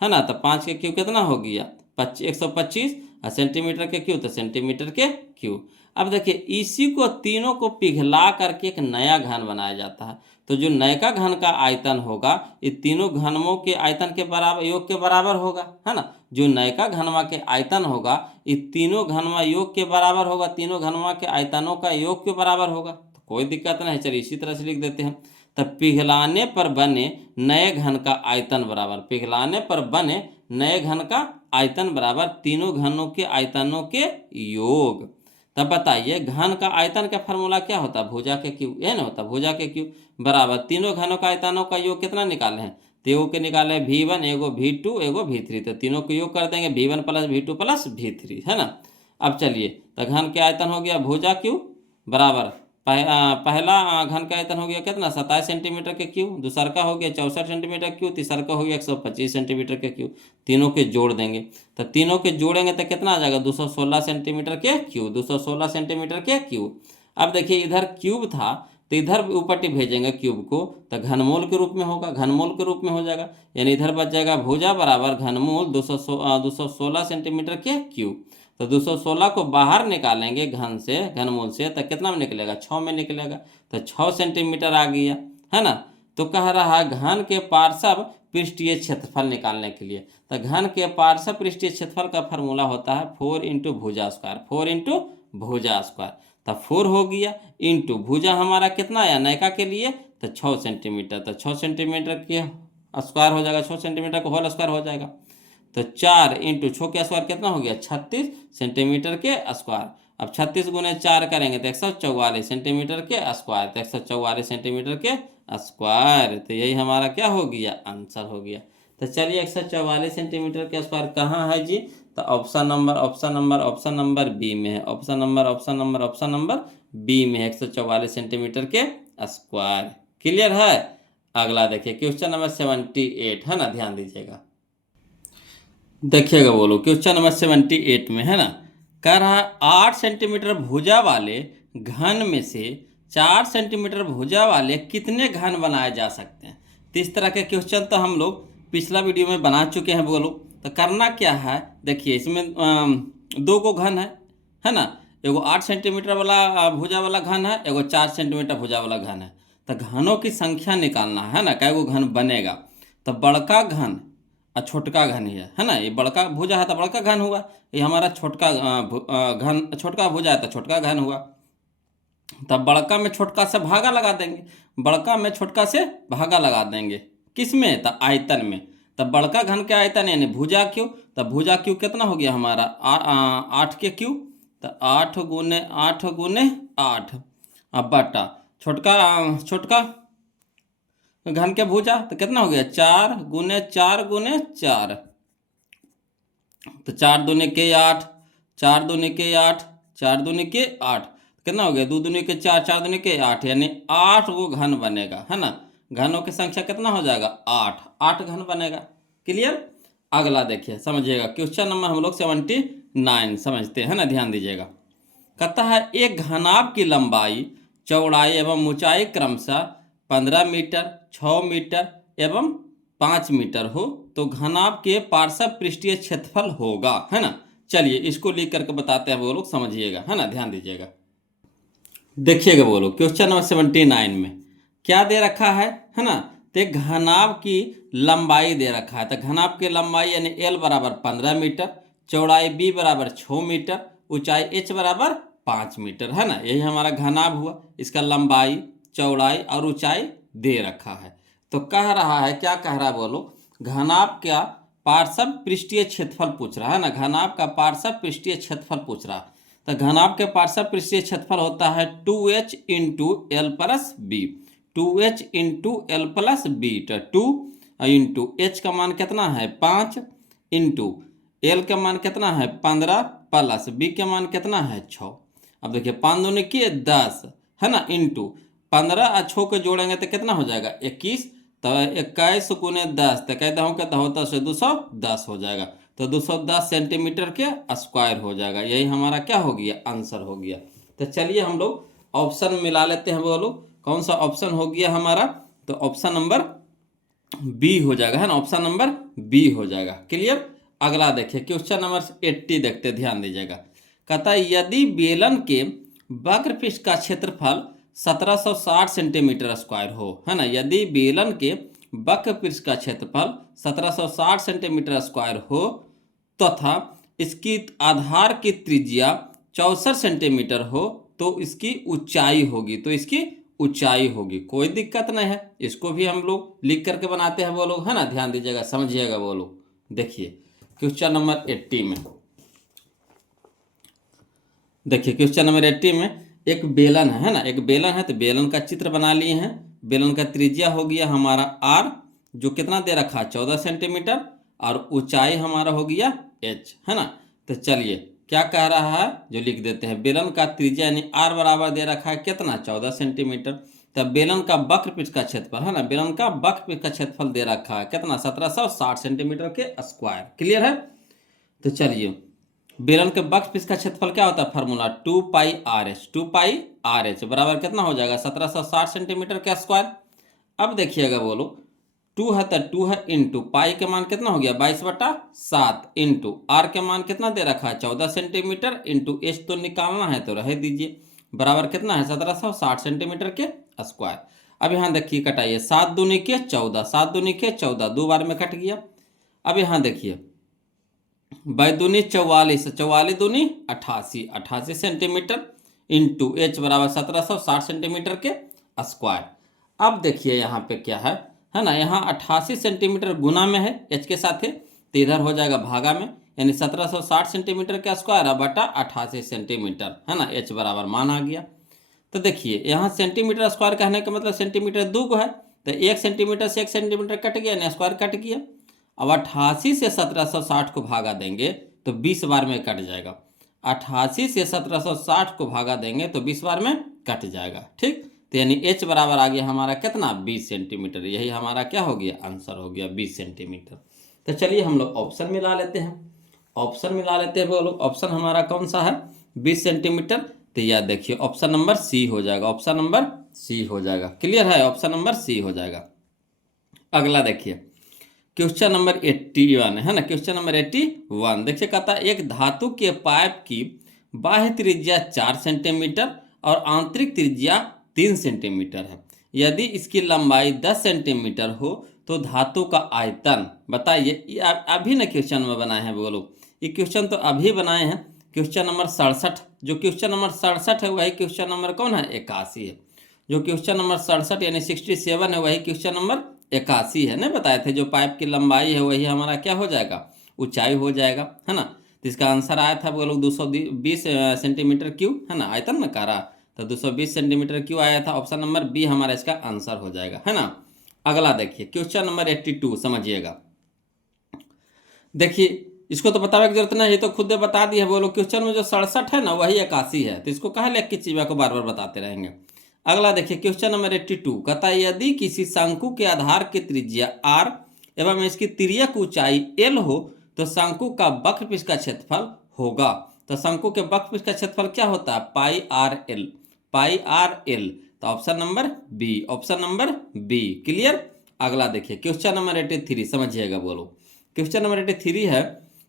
है ना। तो 5 के क्यूब कितना हो गया 125, और सेंटीमीटर के क्यूब तो सेंटीमीटर के क्यूब। अब देखिए इसी को तीनों को पिघला करके एक नया घन बनाया जाता है। तो जो नयका घन का आयतन होगा ये तीनों घनों के आयतन के बराबर योग के बराबर होगा, है ना। जो नयका घनवा के आयतन होगा ये तीनों घनवा योग के बराबर होगा, तीनों घनवा के आयतनों का योग के बराबर होगा। तो कोई दिक्कत नहीं, चलिए इसी तरह से लिख देते हैं। तब पिघलाने पर बने नए घन का आयतन बराबर, पिघलाने पर बने नए घन का आयतन बराबर तीनों घनों के आयतनों के योग। तब बताइए घन का आयतन का फार्मूला क्या होता है, भुजा के क्यूब, ये ना होता भुजा के क्यूब बराबर तीनों घनों का आयतनों का योग कितना निकाले हैं, तो एगो के निकाले V1, एगो V2, एगो V3, तो तीनों को योग कर देंगे V1 plus V2 plus V3, है ना। अब चलिए तो घन के आयतन हो गया भुजा क्यूब बराबर पहला घन का आयतन हो गया कितना 27 सेंटीमीटर के क्यूब, दूसरा का हो गया 64 सेंटीमीटर क्यूब, तीसरा का हो गया 125 सेंटीमीटर के क्यूब। तीनों के जोड़ देंगे, तो तीनों के जोड़ेंगे तो कितना आ जाएगा 216 सेंटीमीटर के क्यूब, 216 सेंटीमीटर के क्यूब। अब देखिए इधर क्यूब था तो इधर ऊपर भेजेंगे क्यूब को, तो घनमूल के रूप में होगा, घनमूल के रूप में हो जाएगा, यानी इधर बच जाएगा भुजा बराबर घनमूल 216 सेंटीमीटर के क्यूब। तो 216 को बाहर निकालेंगे घन से, घनमूल से, तो कितना में निकलेगा 6 में निकलेगा, तो 6 सेंटीमीटर आ गया, है ना। तो कह रहा है घन के पार्श्व पृष्ठीय क्षेत्रफल निकालने के लिए, तो घन के पार्श्व पृष्ठीय क्षेत्रफल का फार्मूला होता है 4 इंटू भुजा स्क्वायर, 4 इंटू भुजा स्क्वायर। तो 4 हो गया इंटू भुजा हमारा कितना आया नयका के लिए तो 6 सेंटीमीटर, तो 6 सेंटीमीटर के स्क्वायर हो जाएगा, 6 सेंटीमीटर का होल स्क्वायर हो जाएगा। तो 4 इंटू 6 के स्क्वायर कितना हो गया 36 सेंटीमीटर के स्क्वायर। अब 36 गुने 4 करेंगे तो 144 सेंटीमीटर के स्क्वायर, तो 144 सेंटीमीटर के स्क्वायर। तो यही हमारा क्या हो गया आंसर हो गया। तो चलिए 144 सेंटीमीटर के स्क्वायर कहाँ है जी, तो ऑप्शन नंबर बी में है, ऑप्शन नंबर बी में है 144 सेंटीमीटर के स्क्वायर। क्लियर है। अगला देखिए क्वेश्चन नंबर 78 है ना, ध्यान दीजिएगा, देखिएगा बोलो क्वेश्चन नंबर 78 में है ना, कह रहा है 8 सेंटीमीटर भुजा वाले घन में से 4 सेंटीमीटर भुजा वाले कितने घन बनाए जा सकते हैं। तो इस तरह के क्वेश्चन तो हम लोग पिछला वीडियो में बना चुके हैं बोलो। तो करना क्या है देखिए, इसमें 2 को घन है ना, एगो 8 सेंटीमीटर वाला भुजा वाला घन है, एगो 4 सेंटीमीटर भुजा वाला घन है। तो घनों की संख्या निकालना है ना, कैगो घन बनेगा। तो बड़का घन और छोटका घन ही है ना, ये बड़का भुजा है तो बड़का घन हुआ, ये हमारा छोटका घन, छोटका भुजा है तो छोटका घन हुआ। तब बड़का में छोटका से भागा लगा देंगे, बड़का में छोटका से भागा लगा देंगे, किस में तो आयतन में। तब बड़का घन के आयतन यानी भुजा क्यू, तब भुजा क्यू कितना हो गया हमारा 8 के क्यू, तो 8 गुने 8 अब बटा छोटका घन के भुजा तो कितना हो गया 4 गुने 4, तो 4 दूनी के 8, 4 दूनी के 8, 4 दूनी के 8 कितना हो गया 2 दूनी के 4, 4 दूनी के 8, यानी 8 वो घन बनेगा, है ना। घनों की संख्या कितना हो जाएगा 8 घन बनेगा। क्लियर। अगला देखिए समझिएगा क्वेश्चन नंबर हम लोग 79 समझते हैं ना, ध्यान दीजिएगा। कहता है एक घनाभ की लंबाई चौड़ाई एवं ऊंचाई क्रमशः 15 मीटर 6 मीटर एवं 5 मीटर हो तो घनाभ के पार्श्व पृष्ठीय क्षेत्रफल होगा, है ना। चलिए इसको लिख करके बताते हैं वो लोग, समझिएगा, है ना, ध्यान दीजिएगा। देखिएगा बोलो क्वेश्चन नंबर 79 में क्या दे रखा है ना, तो घनाभ की लंबाई दे रखा है। तो घनाभ की लंबाई यानी L बराबर 15 मीटर, चौड़ाई B बराबर 6 मीटर, ऊंचाई H बराबर 5 मीटर, है ना। यही हमारा घनाभ हुआ, इसका लंबाई चौड़ाई और ऊंचाई दे रखा है। तो कह रहा है क्या कह रहा है बोलो, घनाभ का पार्श्व पृष्ठीय क्षेत्रफल पूछ रहा है ना, घनाभ का पार्श्व पृष्ठीय क्षेत्रफल पूछ रहा है। तो घनाभ के पार्श्व पृष्ठीय क्षेत्रफल होता है 2h into L plus B, 2h into L plus B. तो 2 इंटू h का मान कितना है 5 इंटू एल का मान कितना है 15 प्लस b का मान कितना है 6। अब देखिए 5 दूनी के 10 है ना, इंटू 15 और 6 को जोड़ेंगे तो कितना हो जाएगा 21, तो 21 गुने 10 तो कहता हूँ कहता होता है 210 हो जाएगा। तो 210 सेंटीमीटर के स्क्वायर हो जाएगा। यही हमारा क्या हो गया आंसर हो गया। तो चलिए हम लोग ऑप्शन मिला लेते हैं बोलो, कौन सा ऑप्शन हो गया हमारा, तो ऑप्शन नंबर बी हो जाएगा, है ना, ऑप्शन नंबर बी हो जाएगा। क्लियर। अगला देखिए क्वेश्चन नंबर 80 देखते, ध्यान दीजिएगा। कहता है यदि बेलन के वक्रपृष्ठ का क्षेत्रफल 1760 सेंटीमीटर स्क्वायर हो, है ना, यदि बेलन के वक्रपृष्ठ का क्षेत्रफल 1760 सेंटीमीटर स्क्वायर हो तथा इसकी आधार की त्रिज्या 64 सेंटीमीटर हो तो इसकी ऊंचाई होगी, तो इसकी ऊंचाई होगी। कोई दिक्कत नहीं है, इसको भी हम लोग लिख करके बनाते हैं वो लोग, है ना, ध्यान दीजिएगा, समझिएगा वो लोग। देखिए क्वेश्चन नंबर 80 में, देखिए क्वेश्चन नंबर 80 में एक बेलन है ना, एक बेलन है, तो बेलन का चित्र बना लिए हैं। बेलन का त्रिज्या हो गया हमारा आर, जो कितना दे रखा है 14 सेंटीमीटर, और ऊंचाई हमारा हो गया एच, है ना। तो चलिए क्या कह रहा है जो लिख देते हैं, बेलन का त्रिज्या यानी आर बराबर दे रखा है कितना 14 सेंटीमीटर। तब बेलन का वक्रपृष्ठ का क्षेत्रफल, है ना, बेलन का वक्रपृष्ठ का क्षेत्रफल दे रखा है कितना 1760 सेंटीमीटर के स्क्वायर। क्लियर है। तो चलिए बेलन के वक्रपृष्ठ का क्षेत्रफल क्या होता है, फार्मूला 2 पाई आर एच, 2 पाई आर एच बराबर कितना हो जाएगा 1760 सेंटीमीटर के स्क्वायर। अब देखिएगा बोलो 2 है तो 2 है इंटू पाई के मान कितना हो गया 22/7 इंटू आर के मान कितना दे रखा है 14 सेंटीमीटर इंटू एच तो निकालना है तो रह दीजिए, बराबर कितना है 1760 सेंटीमीटर के स्क्वायर। अब यहाँ देखिए कटाइए 7 दूनी के 14, 7 दूनी के 14, 2 बार में कट गया। अब यहाँ देखिए बैदूनी 44, 44 दूनी 88, 88 सेंटीमीटर इंटू एच बराबर 1760 सेंटीमीटर के स्क्वायर। अब देखिए यहाँ पे क्या है ना, यहाँ 88 सेंटीमीटर गुना में है एच के साथ है, तो इधर हो जाएगा भागा में, यानी 1760 सेंटीमीटर का स्क्वायर बटा 88 सेंटीमीटर, है ना, एच बराबर मान आ गया। तो देखिए यहाँ सेंटीमीटर स्क्वायर कहने का मतलब सेंटीमीटर 2 को है, तो 1 सेंटीमीटर से 1 सेंटीमीटर कट गया, यानी स्क्वायर कट गया। अब 88 से 1760 को भागा देंगे तो 20 बार में कट जाएगा, 88 से 1760 को भागा देंगे तो 20 बार में कट जाएगा, ठीक। तो यानी एच बराबर आ गया हमारा कितना 20 सेंटीमीटर, यही हमारा क्या हो गया आंसर हो गया 20 सेंटीमीटर। तो चलिए हम लोग ऑप्शन मिला लेते हैं, ऑप्शन मिला लेते हैं बोलो, ऑप्शन हमारा कौन सा है 20 सेंटीमीटर, तो याद देखिए ऑप्शन नंबर सी हो जाएगा, ऑप्शन नंबर सी हो जाएगा। क्लियर है, ऑप्शन नंबर सी हो जाएगा। अगला देखिए क्वेश्चन नंबर 81 है ना, क्वेश्चन नंबर 81 देखिए कहता है एक धातु के पाइप की बाह्य त्रिज्या 4 सेंटीमीटर और आंतरिक त्रिज्या 3 सेंटीमीटर है, यदि इसकी लंबाई 10 सेंटीमीटर हो तो धातु का आयतन बताइए। ये अभी ना क्वेश्चन में बनाए हैं वो लोग, ये क्वेश्चन तो अभी बनाए हैं, क्वेश्चन नंबर 67, जो क्वेश्चन नंबर 67 है वही क्वेश्चन नंबर कौन है 81 है, जो क्वेश्चन नंबर 67 यानी 67 है वही क्वेश्चन नंबर 81 है। नहीं बताए थे, जो पाइप की लंबाई है वही हमारा क्या हो जाएगा ऊंचाई हो जाएगा, है ना। तो इसका आंसर आया था वो लोग 220 सेंटीमीटर क्यूब, है ना, आयतन में कह रहा, तो 220 सेंटीमीटर क्यूब आया था, ऑप्शन नंबर बी हमारा इसका आंसर हो जाएगा, है ना। अगला देखिए क्वेश्चन नंबर 82 समझिएगा। देखिए इसको तो बताने की जरूरत नहीं, ये तो खुद बता दिया है वो लोग, क्वेश्चन में जो 67 है ना वही 81 है, तो इसको कहा ले किस चीज़ को बार बार बताते रहेंगे। अगला देखिए क्वेश्चन नंबर 82 कहता है यदि किसी शंकु के आधार की त्रिज्या r एवं इसकी तिर्यक ऊंचाई l हो तो शंकु का वक्रपृष्ठ का क्षेत्रफल होगा। तो शंकु के वक्रपृष्ठ का क्षेत्रफल क्या होता है pi R L, pi R L, तो option number B, option number B. Clear. अगला देखिए क्वेश्चन नंबर 83 समझिएगा बोलो, क्वेश्चन नंबर 83 है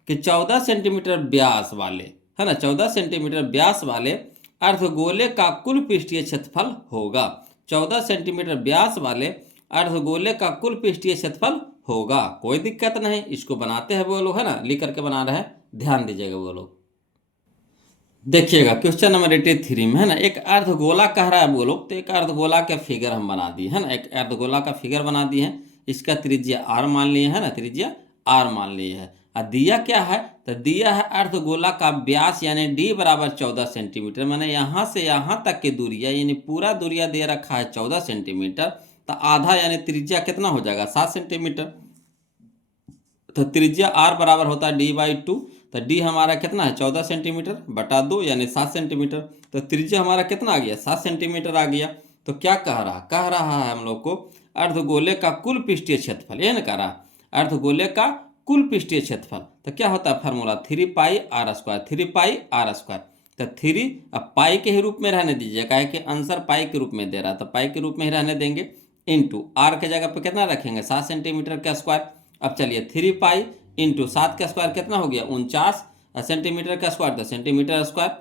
कि 14 सेंटीमीटर व्यास वाले, है ना, 14 सेंटीमीटर व्यास वाले अर्धगोले का कुल पृष्ठीय क्षेत्रफल होगा, 14 सेंटीमीटर व्यास वाले अर्धगोले का कुल पृष्ठीय क्षेत्रफल होगा। कोई दिक्कत नहीं, इसको बनाते हैं वो लोग, है ना, लिख करके बना रहे हैं, ध्यान दीजिएगा वो लोग। देखिएगा क्वेश्चन नंबर 83 में है ना एक अर्धगोला कह रहा है वो लोग, तो एक अर्धगोला का फिगर हम बना दिए, है ना, एक अर्धगोला का फिगर बना दिए हैं, इसका त्रिज्या r मान लिए, है ना, त्रिज्या r मान लिए है। और दिया क्या है, तो दिया है अर्धगोला का व्यास यानी d बराबर 14 सेंटीमीटर, मैंने यहाँ से यहाँ तक की दूरिया यानी पूरा दूरिया दे रखा है 14 सेंटीमीटर, तो आधा यानी त्रिज्या कितना हो जाएगा 7 सेंटीमीटर। तो त्रिज्या r बराबर होता है d/2, तो d हमारा कितना है 14 सेंटीमीटर बटा 2 यानी 7 सेंटीमीटर, तो त्रिज्या हमारा कितना आ गया 7 सेंटीमीटर आ गया। तो क्या कह रहा है हम लोग को अर्धगोले का कुल पृष्ठीय क्षेत्रफल, ये ना कह रहा अर्धगोले का कुल पृष्ठीय क्षेत्रफल, तो क्या होता है फार्मूला 3 पाई r स्क्वायर, 3 पाई r स्क्वायर, तो 3 अब पाई के ही रूप में रहने दीजिए, काहे कि आंसर पाई के रूप में दे रहा है, तो पाई के रूप में ही रहने देंगे। इंटू आर के जगह पे कितना रखेंगे 7 सेंटीमीटर का स्क्वायर। अब चलिए 3 पाई इंटू 7 का स्क्वायर कितना हो गया 49 सेंटीमीटर का स्क्वायर, तो सेंटीमीटर स्क्वायर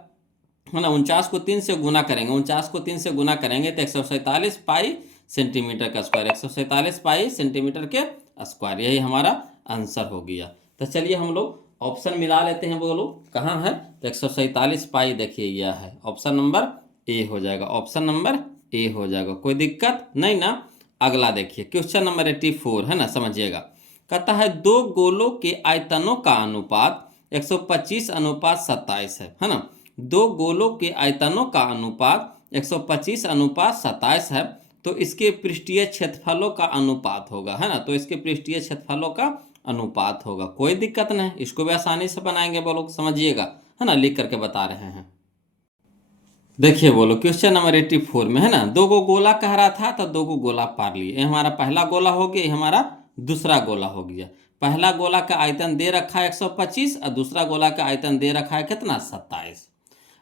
है ना। 49 को 3 से गुना करेंगे, 49 को 3 से गुना करेंगे तो 147 पाई सेंटीमीटर का स्क्वायर, 147 पाई सेंटीमीटर के स्क्वायर, यही हमारा आंसर हो गया। तो चलिए हम लोग ऑप्शन मिला लेते हैं, बोलो कहाँ है, तो 147 पाई देखिए यह है, ऑप्शन नंबर ए हो जाएगा, ऑप्शन नंबर ए हो जाएगा, कोई दिक्कत नहीं ना। अगला देखिए क्वेश्चन नंबर 84 है ना, समझिएगा। कहता है दो गोलों के आयतनों का अनुपात 125 अनुपात 27 है ना। दो गोलों के आयतनों का अनुपात 125 अनुपात 27 है, तो इसके पृष्ठीय क्षेत्रफलों का अनुपात होगा, है ना। तो इसके पृष्ठीय क्षेत्रफलों का अनुपात होगा, कोई दिक्कत नहीं, इसको भी आसानी से बनाएंगे, बोलो समझिएगा, है ना, लिख करके बता रहे हैं। देखिए बोलो क्वेश्चन नंबर 84 में है ना, दो गो गोला कह रहा था, तो दो गो गोला पार लिए, ये हमारा पहला गोला हो गया, ये हमारा दूसरा गोला हो गया। पहला गोला का आयतन दे रखा है 125 और दूसरा गोला का आयतन दे रखा है कितना 27।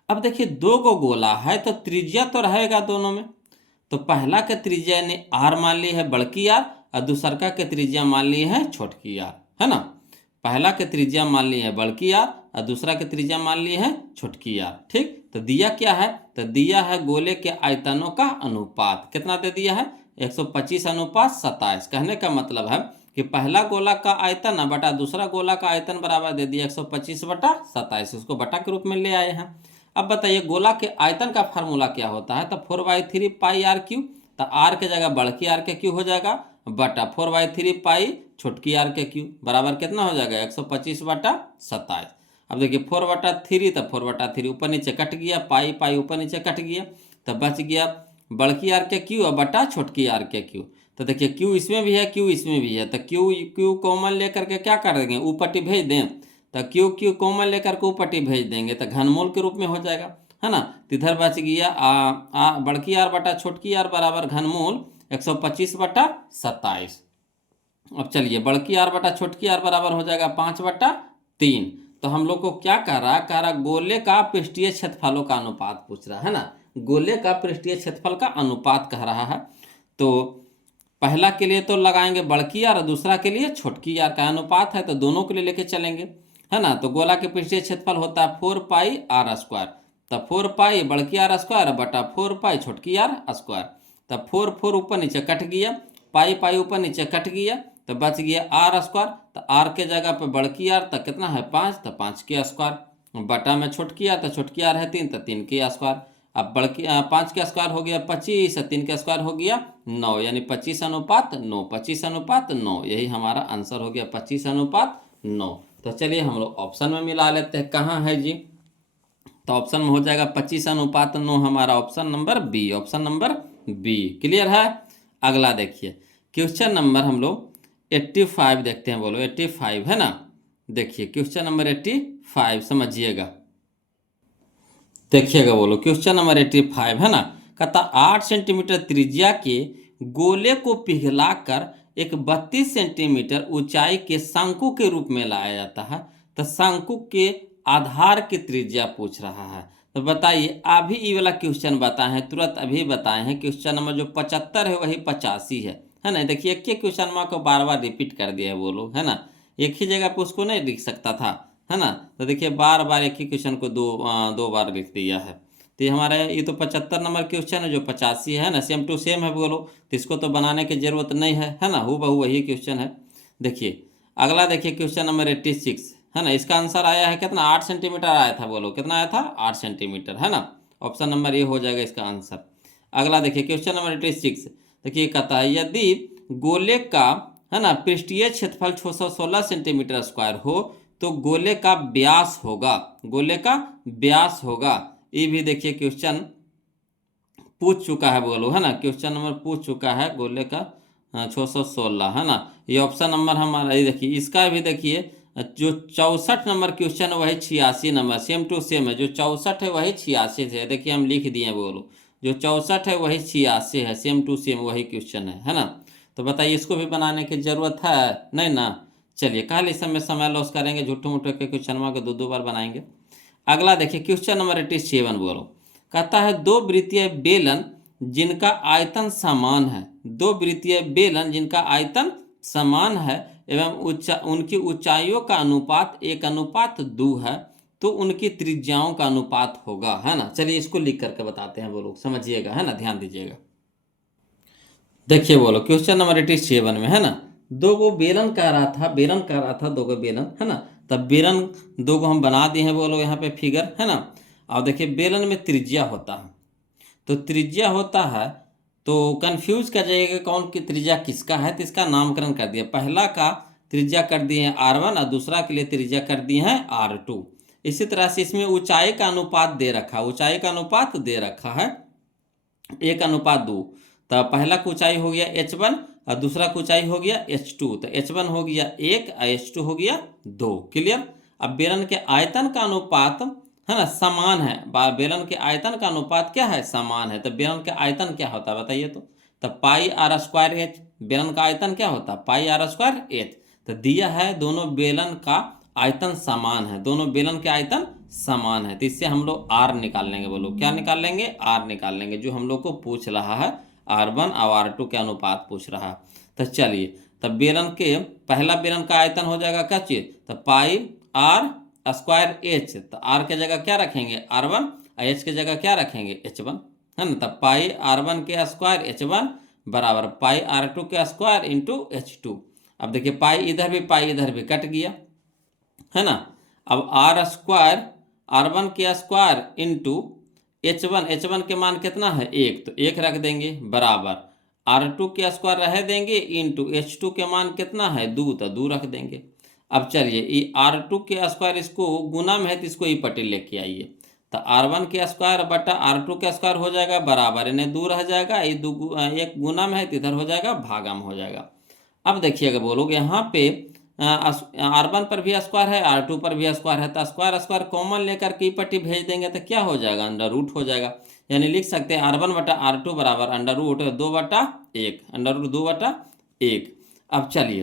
अब देखिए दो गो गोला है तो त्रिज्या तो रहेगा दोनों में, तो पहला के त्रिज्या ने आर मान ली है बड़की आर और दूसरा के त्रिज्या मान ली है छोटकी आर, है ना। पहला के त्रिज्या मान ली है बड़की आर और दूसरा के त्रिज्या मान ली है छोटकी आर, ठीक। तो दिया क्या है, तो दिया है गोले के आयतनों का अनुपात, कितना दे दिया है 125 अनुपात 27। कहने का मतलब है कि पहला गोला का आयतन बटा दूसरा गोला का आयतन बराबर दे दिया 125 बटा 27, उसको बटा के रूप में ले आए हैं। अब बताइए गोला के आयतन का फार्मूला क्या होता है, तो 4/3 पाई आर क्यू, तो आर के जगह बड़की आर के क्यू हो जाएगा बटा 4/3 पाई छोटकी आर के क्यू बराबर कितना हो जाएगा 125 बटा 27। अब देखिए 4/3 तो 4/3 ऊपर नीचे कट गया, पाई पाई ऊपर नीचे कट गया, तो बच गया बड़की आर के क्यू और बटा छोटकी आर के क्यू। तो देखिए क्यू इसमें भी है क्यू इसमें भी है, तो क्यू क्यू कॉमन लेकर के क्या कर देंगे ऊपर भेज दें, तो क्यू क्यू कॉमन लेकर के ऊपर भेज देंगे तो घनमूल के रूप में हो जाएगा, है ना। तो इधर बच गया बड़की आर बटा छोटकी आर बराबर घनमूल 125 बटा 27। अब चलिए बड़की आर बटा छोटकी आर बराबर हो जाएगा 5/3। तो हम लोग को क्या कह रहा गोले का पृष्ठीय क्षेत्रफलों का अनुपात पूछ रहा है ना, गोले का पृष्ठीय क्षेत्रफल का अनुपात कह रहा है। तो पहला के लिए तो लगाएंगे बड़की आर और दूसरा के लिए छोटकी आर का अनुपात है, तो दोनों के लिए लेके चलेंगे, है ना। तो गोला के पृष्ठीय क्षेत्रफल होता है 4 पाई आर स्क्वायर, तो 4 पाई बड़की आर स्क्वायर बटा 4 पाई छोटकी आर स्क्वायर, तो 4 4 ऊपर नीचे कट गया, पाई पाई ऊपर नीचे कट गया, तो बच गया आर स्क्वायर, तो आर के जगह पे बड़की आर तो कितना है 5, तो 5 के स्क्वायर बटा में छोटकी आर, तो छोटकी आर है 3, तो 3 के स्क्वायर। अब बड़की 5 के स्क्वायर हो गया 25, 3 के स्क्वायर हो गया 9, यानी 25 अनुपात 9, 25 अनुपात 9, यही हमारा आंसर हो गया 25 अनुपात 9। तो चलिए हम लोग ऑप्शन में मिला लेते हैं, कहाँ है जी, तो ऑप्शन में हो जाएगा 25 अनुपात 9, हमारा option number B, option number B, clear है। अगला देखिए क्वेश्चन नंबर हम लोग 85 देखते हैं, बोलो 85 है ना। देखिए क्वेश्चन नंबर 85 समझिएगा, देखिएगा बोलो क्वेश्चन नंबर 85 है ना। कहता 8 सेंटीमीटर त्रिज्या के गोले को पिघलाकर एक 32 सेंटीमीटर ऊंचाई के शंकु के रूप में लाया जाता है, तो शंकु के आधार की त्रिज्या पूछ रहा है। तो बताइए अभी ये वाला क्वेश्चन बताए हैं, तुरंत अभी बताए हैं, क्वेश्चन नंबर जो 75 है वही 85 है ना। देखिए एक ही क्वेश्चन को बार बार रिपीट कर दिया है वो लोग, है ना, एक ही जगह पे उसको नहीं लिख सकता था, है ना। तो देखिए बार बार एक ही क्वेश्चन को दो बार लिख दिया है। तो ये हमारा ये तो 75 नंबर क्वेश्चन है, जो 85 है ना, सेम टू सेम है बोलो, तो इसको तो बनाने की जरूरत नहीं है ना, हूबहू वही क्वेश्चन है। देखिए अगला देखिए क्वेश्चन नंबर 86 है ना, इसका आंसर आया है कितना 8 सेंटीमीटर आया था, बोलो कितना आया था 8 सेंटीमीटर, है ना। ऑप्शन नंबर ये हो जाएगा इसका आंसर। अगला देखिए क्वेश्चन नंबर 86, देखिए कहता है यदि गोले का है ना पृष्ठीय क्षेत्रफल 616 सेंटीमीटर स्क्वायर हो तो गोले का व्यास होगा, गोले का व्यास होगा। ये भी देखिए क्वेश्चन पूछ चुका है बोलो, है ना, क्वेश्चन नंबर पूछ चुका है गोले का 616, है ना। ये ऑप्शन नंबर हमारा ये देखिए, इसका भी देखिए जो 64 नंबर क्वेश्चन है वही 86 नंबर, सेम टू सेम है, जो 64 है वही 86 है, देखिए हम लिख दिए बोलो, जो 64 है वही 86 है, सेम टू सेम वही क्वेश्चन है ना। तो बताइए इसको भी बनाने की जरूरत है नहीं ना। चलिए कल इस समय लॉस करेंगे, झूठे मूठे के क्वेश्चन को दो बार बनाएंगे। अगला देखिए क्वेश्चन नंबर 87 बोलो, कहता है दो वृत्तीय बेलन जिनका आयतन समान है, दो वृत्तीय बेलन जिनका आयतन समान है एवं उनकी ऊंचाइयों का अनुपात 1:2 है, तो उनकी त्रिज्याओं का अनुपात होगा, है ना। चलिए इसको लिख करके बताते हैं, बोलो समझिएगा, है ना, ध्यान दीजिएगा। देखिए बोलो क्वेश्चन नंबर 87 में, है ना, दो गो बेलन कह रहा था, बेलन कह रहा था, दो गो बेलन, है ना। तब बेलन दो गो हम बना दिए हैं, बोलो यहाँ पे फिगर, है ना। और देखिए बेलन में त्रिज्या होता है, तो त्रिज्या होता है तो कंफ्यूज कर जाइएगा कौन की त्रिज्या किसका है, तो इसका नामकरण कर दिया। पहला का त्रिज्या कर दिए हैं R1 और दूसरा के लिए त्रिज्या कर दिए हैं R2। इसी तरह से इसमें ऊंचाई का अनुपात दे रखा, ऊंचाई का अनुपात दे रखा है 1:2। तो पहला का ऊंचाई हो गया H1 और दूसरा का ऊंचाई हो गया H2, तो H1 हो गया 1 और H2 हो गया 2। क्लियर। अब बेलन के आयतन का अनुपात, है ना, समान है, बेलन के आयतन का अनुपात क्या है, समान है। तो बेलन का आयतन क्या होता है बताइए तो पाई आर स्क्वायर एच, बेलन का आयतन क्या होता है, पाई आर स्क्वायर एच। तो दिया है दोनों बेलन का आयतन समान है, दोनों बेलन के आयतन समान है, तो इससे हम लोग आर निकाल लेंगे। बोलो क्या निकाल लेंगे, आर निकाल लेंगे, जो हम लोग को पूछ रहा है R1 और R2 के अनुपात पूछ रहा है। तो चलिए, तब बेलन के पहला बेलन का आयतन हो जाएगा क्या चीज, तो पाई आर स्क्वायर एच, तो आर के जगह क्या रखेंगे R1 और एच के जगह क्या रखेंगे H1, है ना। तब पाई R1 के स्क्वायर H1 बराबर पाई R2 के स्क्वायर इंटू H2। अब देखिए पाई इधर भी कट गया, है ना। अब आर स्क्वायर R1 के स्क्वायर इंटू H1 के मान कितना है 1, तो 1 रख देंगे बराबर R2 के स्क्वायर रह देंगे इंटू H2 के मान कितना है 2, तो 2 रख देंगे। अब चलिए ये R2 के स्क्वायर इसको गुना में है तो इसको ई पट्टी लेके आइए, तो R1 के स्क्वायर बटा R2 के स्क्वायर हो जाएगा बराबर, इन्हें 2 रह जाएगा, ये 2 एक गुना में है तो इधर हो जाएगा भागा में हो जाएगा। अब देखिएगा बोलोगे यहाँ पे R1 पर भी स्क्वायर है, R2 पर भी स्क्वायर है, तो स्क्वायर कॉमन लेकर के पट्टी भेज देंगे तो क्या हो जाएगा, अंडर रूट हो जाएगा। यानी लिख सकते हैं R1 बटा R2 बराबर अंडर रूट 2/1, अंडर रूट 2/1। अब चलिए,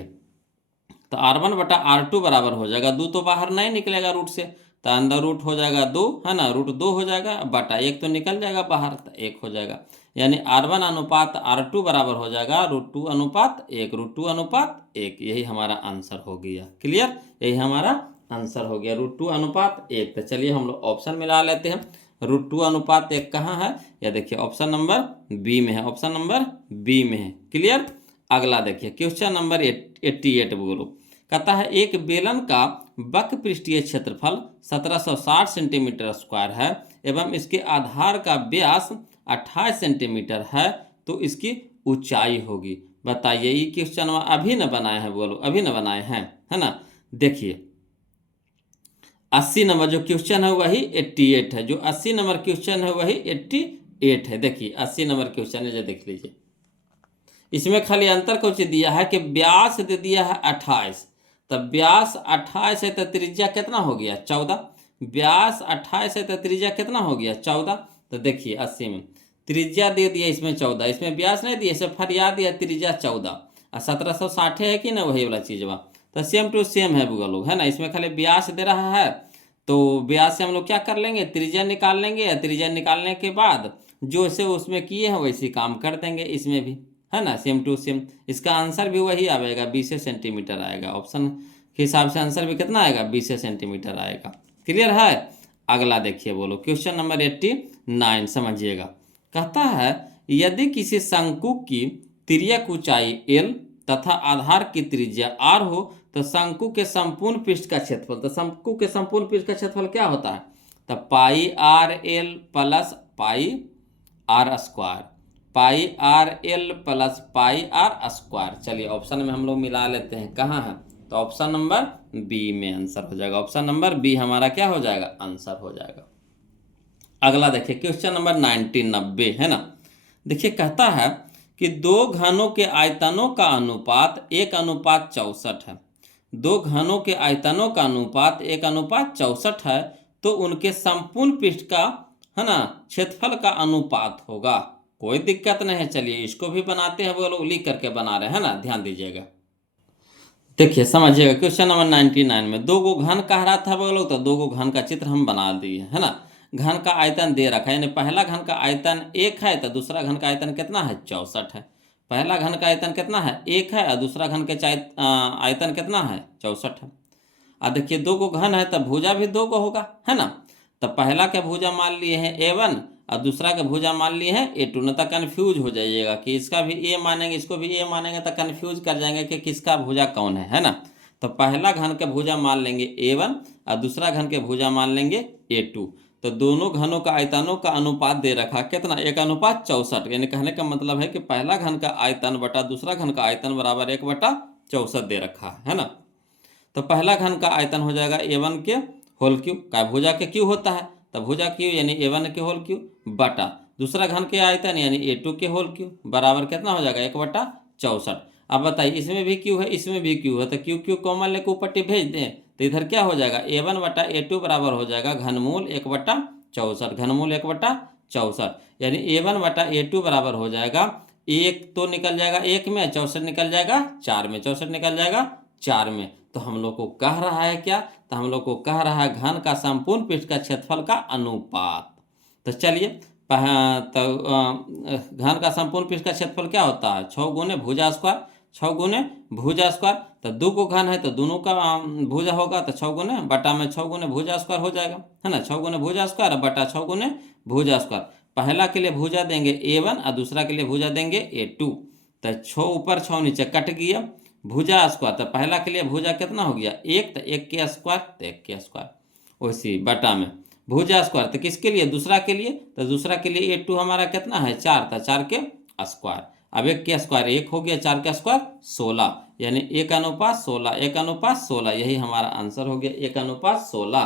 तो R1 बटा R2 बराबर हो जाएगा 2, तो बाहर नहीं निकलेगा रूट से, तो अंडर रूट हो जाएगा 2, है ना, रूट 2 हो जाएगा बटा 1 तो निकल जाएगा बाहर, तो 1 हो जाएगा। यानी R1 अनुपात R2 बराबर हो जाएगा √2 अनुपात 1, √2 अनुपात 1। यही हमारा आंसर हो गया। क्लियर, यही हमारा आंसर हो गया √2 अनुपात 1। तो चलिए हम लोग ऑप्शन मिला लेते हैं, √2 अनुपात 1 कहाँ है, या देखिए ऑप्शन नंबर बी में है, ऑप्शन नंबर बी में है। क्लियर। अगला देखिए क्वेश्चन नंबर 88 बोलो, कहता है एक बेलन का वक्र पृष्ठीय क्षेत्रफल 1760 सेंटीमीटर स्क्वायर है एवं इसके आधार का व्यास 28 सेंटीमीटर है, तो इसकी ऊंचाई होगी। बताइए, ये क्वेश्चन अभी न बनाए हैं, बोलो अभी न बनाए हैं, है ना। देखिए 80 नंबर जो क्वेश्चन है वही 88 है, जो 80 नंबर क्वेश्चन है वही 88 है। देखिए 80 नंबर क्वेश्चन है जो देख लीजिए, इसमें खाली अंतर कुछ दिया है कि व्यास दे दिया है 28, तब व्यास 28 है तो त्रिज्या कितना हो गया 14, व्यास 28 है तो त्रिज्या कितना हो गया 14। तो देखिए 80 में त्रिज्या दे दिया इसमें 14, इसमें व्यास नहीं दिया, इसे फरिया दिया त्रिज्या 14 और 1760 है कि ना वही वाला चीज बा, तो सेम टू सेम है बुआ लोग, है ना। इसमें खाली व्यास दे रहा है तो व्यास से हम लोग क्या कर लेंगे, त्रिज्या निकाल लेंगे, त्रिज्या निकालने के बाद जो से उसमें किए हैं वैसे काम कर देंगे इसमें भी, है ना, सेम टू सेम। इसका आंसर भी वही आएगा 20 सेंटीमीटर आएगा, ऑप्शन के हिसाब से आंसर भी कितना आएगा 20 सेंटीमीटर आएगा। क्लियर है। अगला देखिए बोलो क्वेश्चन नंबर 89 समझिएगा, कहता है यदि किसी शंकु की तिर्यक ऊंचाई L तथा आधार की त्रिज्या R हो तो शंकु के संपूर्ण पृष्ठ का क्षेत्रफल, तो शंकु के संपूर्ण पृष्ठ का क्षेत्रफल क्या होता है, तो pi R L plus pi R square, pi R L plus pi R square. चलिए ऑप्शन में हम लोग मिला लेते हैं, कहाँ है, तो ऑप्शन नंबर बी में आंसर हो जाएगा, ऑप्शन नंबर बी हमारा क्या हो जाएगा, आंसर हो जाएगा। अगला देखिए क्वेश्चन नंबर 90 है ना। देखिए कहता है कि दो घनों के आयतनों का अनुपात 1:64 है, दो घनों के आयतनों का अनुपात 1:64 है, तो उनके संपूर्ण पृष्ठ का, है ना, क्षेत्रफल का अनुपात होगा। कोई दिक्कत नहीं है, चलिए इसको भी बनाते हैं, वो लोग लिख करके बना रहे हैं ना, ध्यान दीजिएगा। देखिए समझिएगा, क्वेश्चन नंबर 99 में दो गो घन कह रहा था वो लोग, तो दो गो घन का चित्र हम बना दिए, है ना। घन का आयतन दे रखा है, यानी पहला घन का आयतन 1 है, तो दूसरा घन का आयतन कितना है, 64 है। पहला घन का आयतन कितना है, 1 है, और दूसरा घन के आयतन कितना है, 64 है। अब देखिए दो गो घन है, तब भुजा भी दो गो होगा, है ना। तब पहला के भुजा मान लिए हैं A1 और दूसरा के भुजा मान लिए हैं A2, न तो कन्फ्यूज हो जाइएगा कि इसका भी A मानेंगे इसको भी A मानेंगे, तो कन्फ्यूज कर जाएंगे कि किसका भुजा कौन है ना। तो पहला घन के भुजा मान लेंगे A1 और दूसरा घन के भुजा मान लेंगे A2। तो दोनों घनों का आयतनों का अनुपात दे रखा कितना, 1:64, यानी कहने का मतलब है कि पहला घन का आयतन बटा दूसरा घन का आयतन बराबर 1/64 दे रखा है ना। तो पहला घन का आयतन हो जाएगा A1 के होल क्यूब, का भुजा के क्यू होता है, तो भुजा क्यू यानी A1 के होल क्यूब बटा दूसरा घन के आयतन यानी A2 के होल क्यूब बराबर कितना हो जाएगा, 1/64। अब बताइए इसमें भी क्यू है इसमें भी क्यू है, तो क्यू क्यू कॉमन लेकर ऊपर भेज दें, तो इधर क्या हो जाएगा, A1/A2 बराबर हो जाएगा घनमूल 1/64, घनमूल 1/64, यानी A1/A2 बराबर हो जाएगा, एक तो निकल जाएगा एक में, 64 निकल जाएगा 4 में, 64 निकल जाएगा 4 में। तो हम लोग को कह रहा है क्या, तो हम लोग को कह रहा है घन का संपूर्ण पृष्ठ का क्षेत्रफल का अनुपात। तो चलिए तो घन का संपूर्ण पृष्ठ का क्षेत्रफल क्या होता है, 6 गुने भुजा स्क्वायर, 6 गुने भुजा स्क्वायर। तो दो को घन है तो दोनों का भुजा होगा, तो 6 गुने बटा में 6 गुने भुजा स्क्वायर हो जाएगा, है ना। 6 गुने भुजा स्क्वायर बटा 6 गुने भुजा स्क्वायर। पहला के लिए भुजा देंगे A1 और दूसरा के लिए भुजा देंगे A2। तो 6 ऊपर 6 नीचे कट गया, भुजा स्क्वायर, तो पहला के लिए भुजा कितना हो गया, 1, तो 1 के स्क्वायर, तो 1 के स्क्वायर। उसी बटा में भुजा स्क्वायर, तो किसके लिए, दूसरा के लिए, तो दूसरा के लिए A2 हमारा कितना है 4, तो 4 के स्क्वायर। अब 1 के स्क्वायर 1 हो गया, 4 का स्क्वायर 16, यानी 1:16, 1:16, यही हमारा आंसर हो गया 1:16।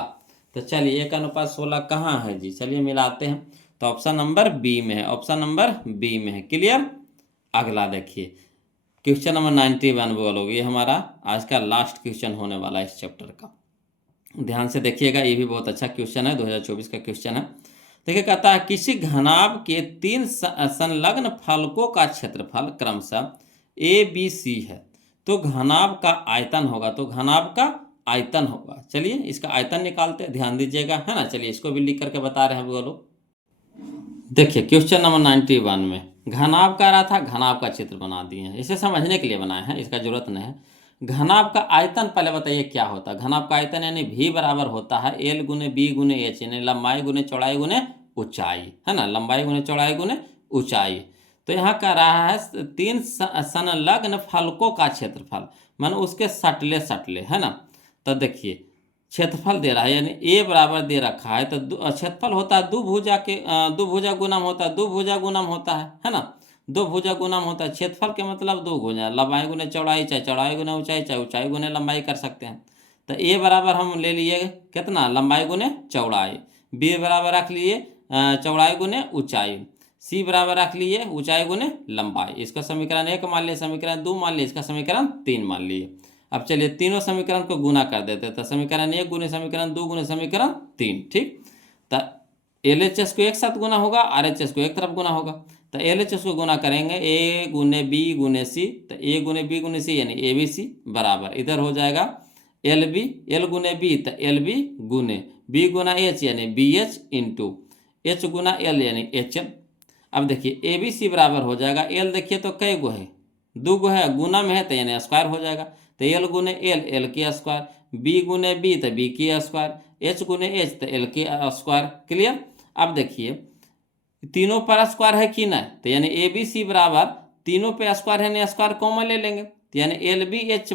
तो चलिए 1:16 कहाँ है जी, चलिए मिलाते हैं। तो ऑप्शन नंबर बी में है, ऑप्शन नंबर बी में है, क्लियर। अगला देखिए क्वेश्चन नंबर 91 बोलोगे, ये हमारा आज का लास्ट क्वेश्चन होने वाला है इस चैप्टर का। ध्यान से देखिएगा, ये भी बहुत अच्छा क्वेश्चन है, 2024 का क्वेश्चन है। देखिए कहता है किसी घनाभ के 3 संलग्न फलकों का क्षेत्रफल क्रमशः ABC है, तो घनाभ का आयतन होगा, तो घनाभ का आयतन होगा। चलिए इसका आयतन निकालते हैं, ध्यान दीजिएगा, है ना। चलिए इसको भी लिख करके बता रहे हैं बोलो। देखिए क्वेश्चन नंबर 91 में घनाभ का रहा था, घनाभ का चित्र बना दिए हैं, इसे समझने के लिए बनाए हैं, इसका जरूरत नहीं है। घनाभ का आयतन पहले बताइए क्या होता है। घनाभ का आयतन यानी V बराबर होता है L गुने B गुने H, यानी लंबाई गुने चौड़ाई गुने ऊंचाई, है ना, लंबाई गुने चौड़ाई गुने ऊंचाई। तो यहाँ कह रहा है 3 संलग्न फलकों का क्षेत्रफल, मानो उसके सटले सटले, है ना। तो देखिए क्षेत्रफल दे रहा है, यानी A बराबर दे रखा है, तो क्षेत्रफल होता है दुभुजा के दुभुजा गुणम होता है, दुभुजा गुणम होता है ना। दो भुजा गुणम होता है, क्षेत्रफल के मतलब दो गुना, लंबाई गुने चौड़ाई, चाहे चौड़ाई गुने ऊंचाई, चाहे ऊंचाई गुने लंबाई कर सकते हैं। तो A बराबर हम ले लिए कितना, लंबाई गुने चौड़ाई, B बराबर रख लिए चौड़ाई गुने ऊंचाई, C बराबर रख लिए ऊंचाई गुने लंबाई। इसका समीकरण 1 मान लिए, समीकरण 2 मान लिए, इसका समीकरण 3 मान लिए। अब चलिए तीनों समीकरण को गुना कर देते हैं, तो समीकरण 1 गुने समीकरण 2 गुने समीकरण 3, ठीक। तो LHS को एक साथ गुना होगा, RHS को एक तरफ गुना होगा। तो LHS को गुना करेंगे A गुने B गुने C, तो A गुने B गुने C यानी ABC बराबर इधर हो जाएगा LB, L गुने B तो LB गुने B गुना H यानी BH इंटू H गुना L यानी HL। अब देखिए ABC बराबर हो जाएगा, L देखिए तो कई गो है, 2 गो है, गुना में है तो यानी स्क्वायर हो जाएगा, तो L गुने L, L के स्क्वायर, B गुने B तो B के स्क्वायर, H गुने H तो L के स्क्वायर, क्लियर। अब देखिए तीनों पर स्क्वायर है कि नहीं, तो यानी ABC बराबर तीनों पे स्क्वायर है, स्क्वायर कॉमन ले लेंगे, तो यानी LBH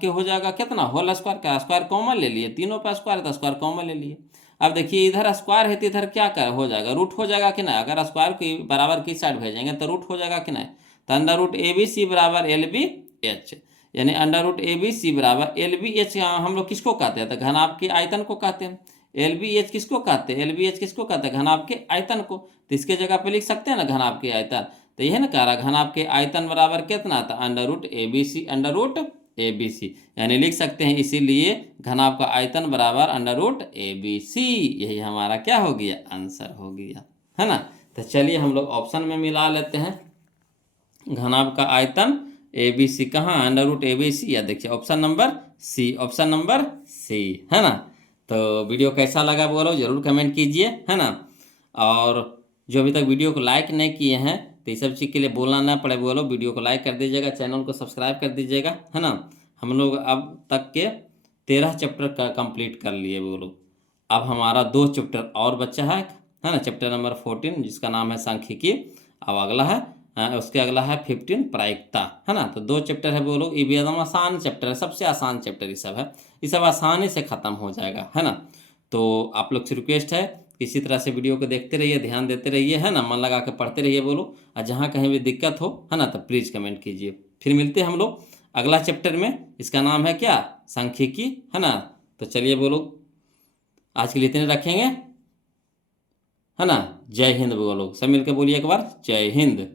के हो जाएगा कितना, होल स्क्वायर का स्क्वायर कॉमन ले लिए, तीनों पे स्क्वायर तो स्क्वायर कॉमन ले लिए। अब देखिए इधर स्क्वायर है तो इधर क्या कर हो जाएगा, रूट हो जाएगा कि नहीं, अगर स्क्वायर की बराबर की साइड भेजेंगे तो रूट हो जाएगा कि नहीं। तो अंडर रूट ABC बराबर LBH, यानी अंडर रूट ABC बराबर LBH हम लोग किसको कहते हैं, तो घनाभ के आयतन को कहते हैं। LBH किसको कहते हैं, LBH किसको कहते हैं, घनाभ के आयतन को। तो इसके जगह पे लिख सकते हैं ना घनाभ के आयतन, तो यह ना कह रहा घनाभ के आयतन बराबर कितना था, under root ABC, under root ABC, यानी लिख सकते हैं इसीलिए घनाभ का आयतन बराबर अंडर रूट ABC, यही हमारा क्या हो गया, आंसर हो गया, है ना। तो चलिए हम लोग ऑप्शन में मिला लेते हैं, घनाभ का आयतन ए बी सी कहाँ, under root A B C, या देखिए option number C, option number C, है ना। तो वीडियो कैसा लगा बोलो जरूर कमेंट कीजिए, है ना। और जो अभी तक वीडियो को लाइक नहीं किए हैं तो ये सब चीज़ के लिए बोलना ना पड़े बोलो, वीडियो को लाइक कर दीजिएगा, चैनल को सब्सक्राइब कर दीजिएगा, है ना। हम लोग अब तक के 13 चैप्टर का कंप्लीट कर लिए बोलो। अब हमारा 2 चैप्टर और बचा है ना, चैप्टर नंबर 14 जिसका नाम है सांख्यिकी। अब अगला है उसके अगला है 15 प्रायिकता, है ना। तो 2 चैप्टर है बोलो, ये भी एकदम आसान चैप्टर है, सबसे आसान चैप्टर ये सब है, ये सब आसानी से ख़त्म हो जाएगा, है ना। तो आप लोग से रिक्वेस्ट है इसी तरह से वीडियो को देखते रहिए, ध्यान देते रहिए, है ना, मन लगा के पढ़ते रहिए बोलो। और जहाँ कहीं भी दिक्कत हो, है ना, तो प्लीज़ कमेंट कीजिए। फिर मिलते हैं हम लोग अगला चैप्टर में, इसका नाम है क्या, सांख्यिकी, है ना। तो चलिए बोलो आज के लिए इतने रखेंगे, है ना। जय हिंद बोलो, सब मिलकर बोलिए एक बार, जय हिंद।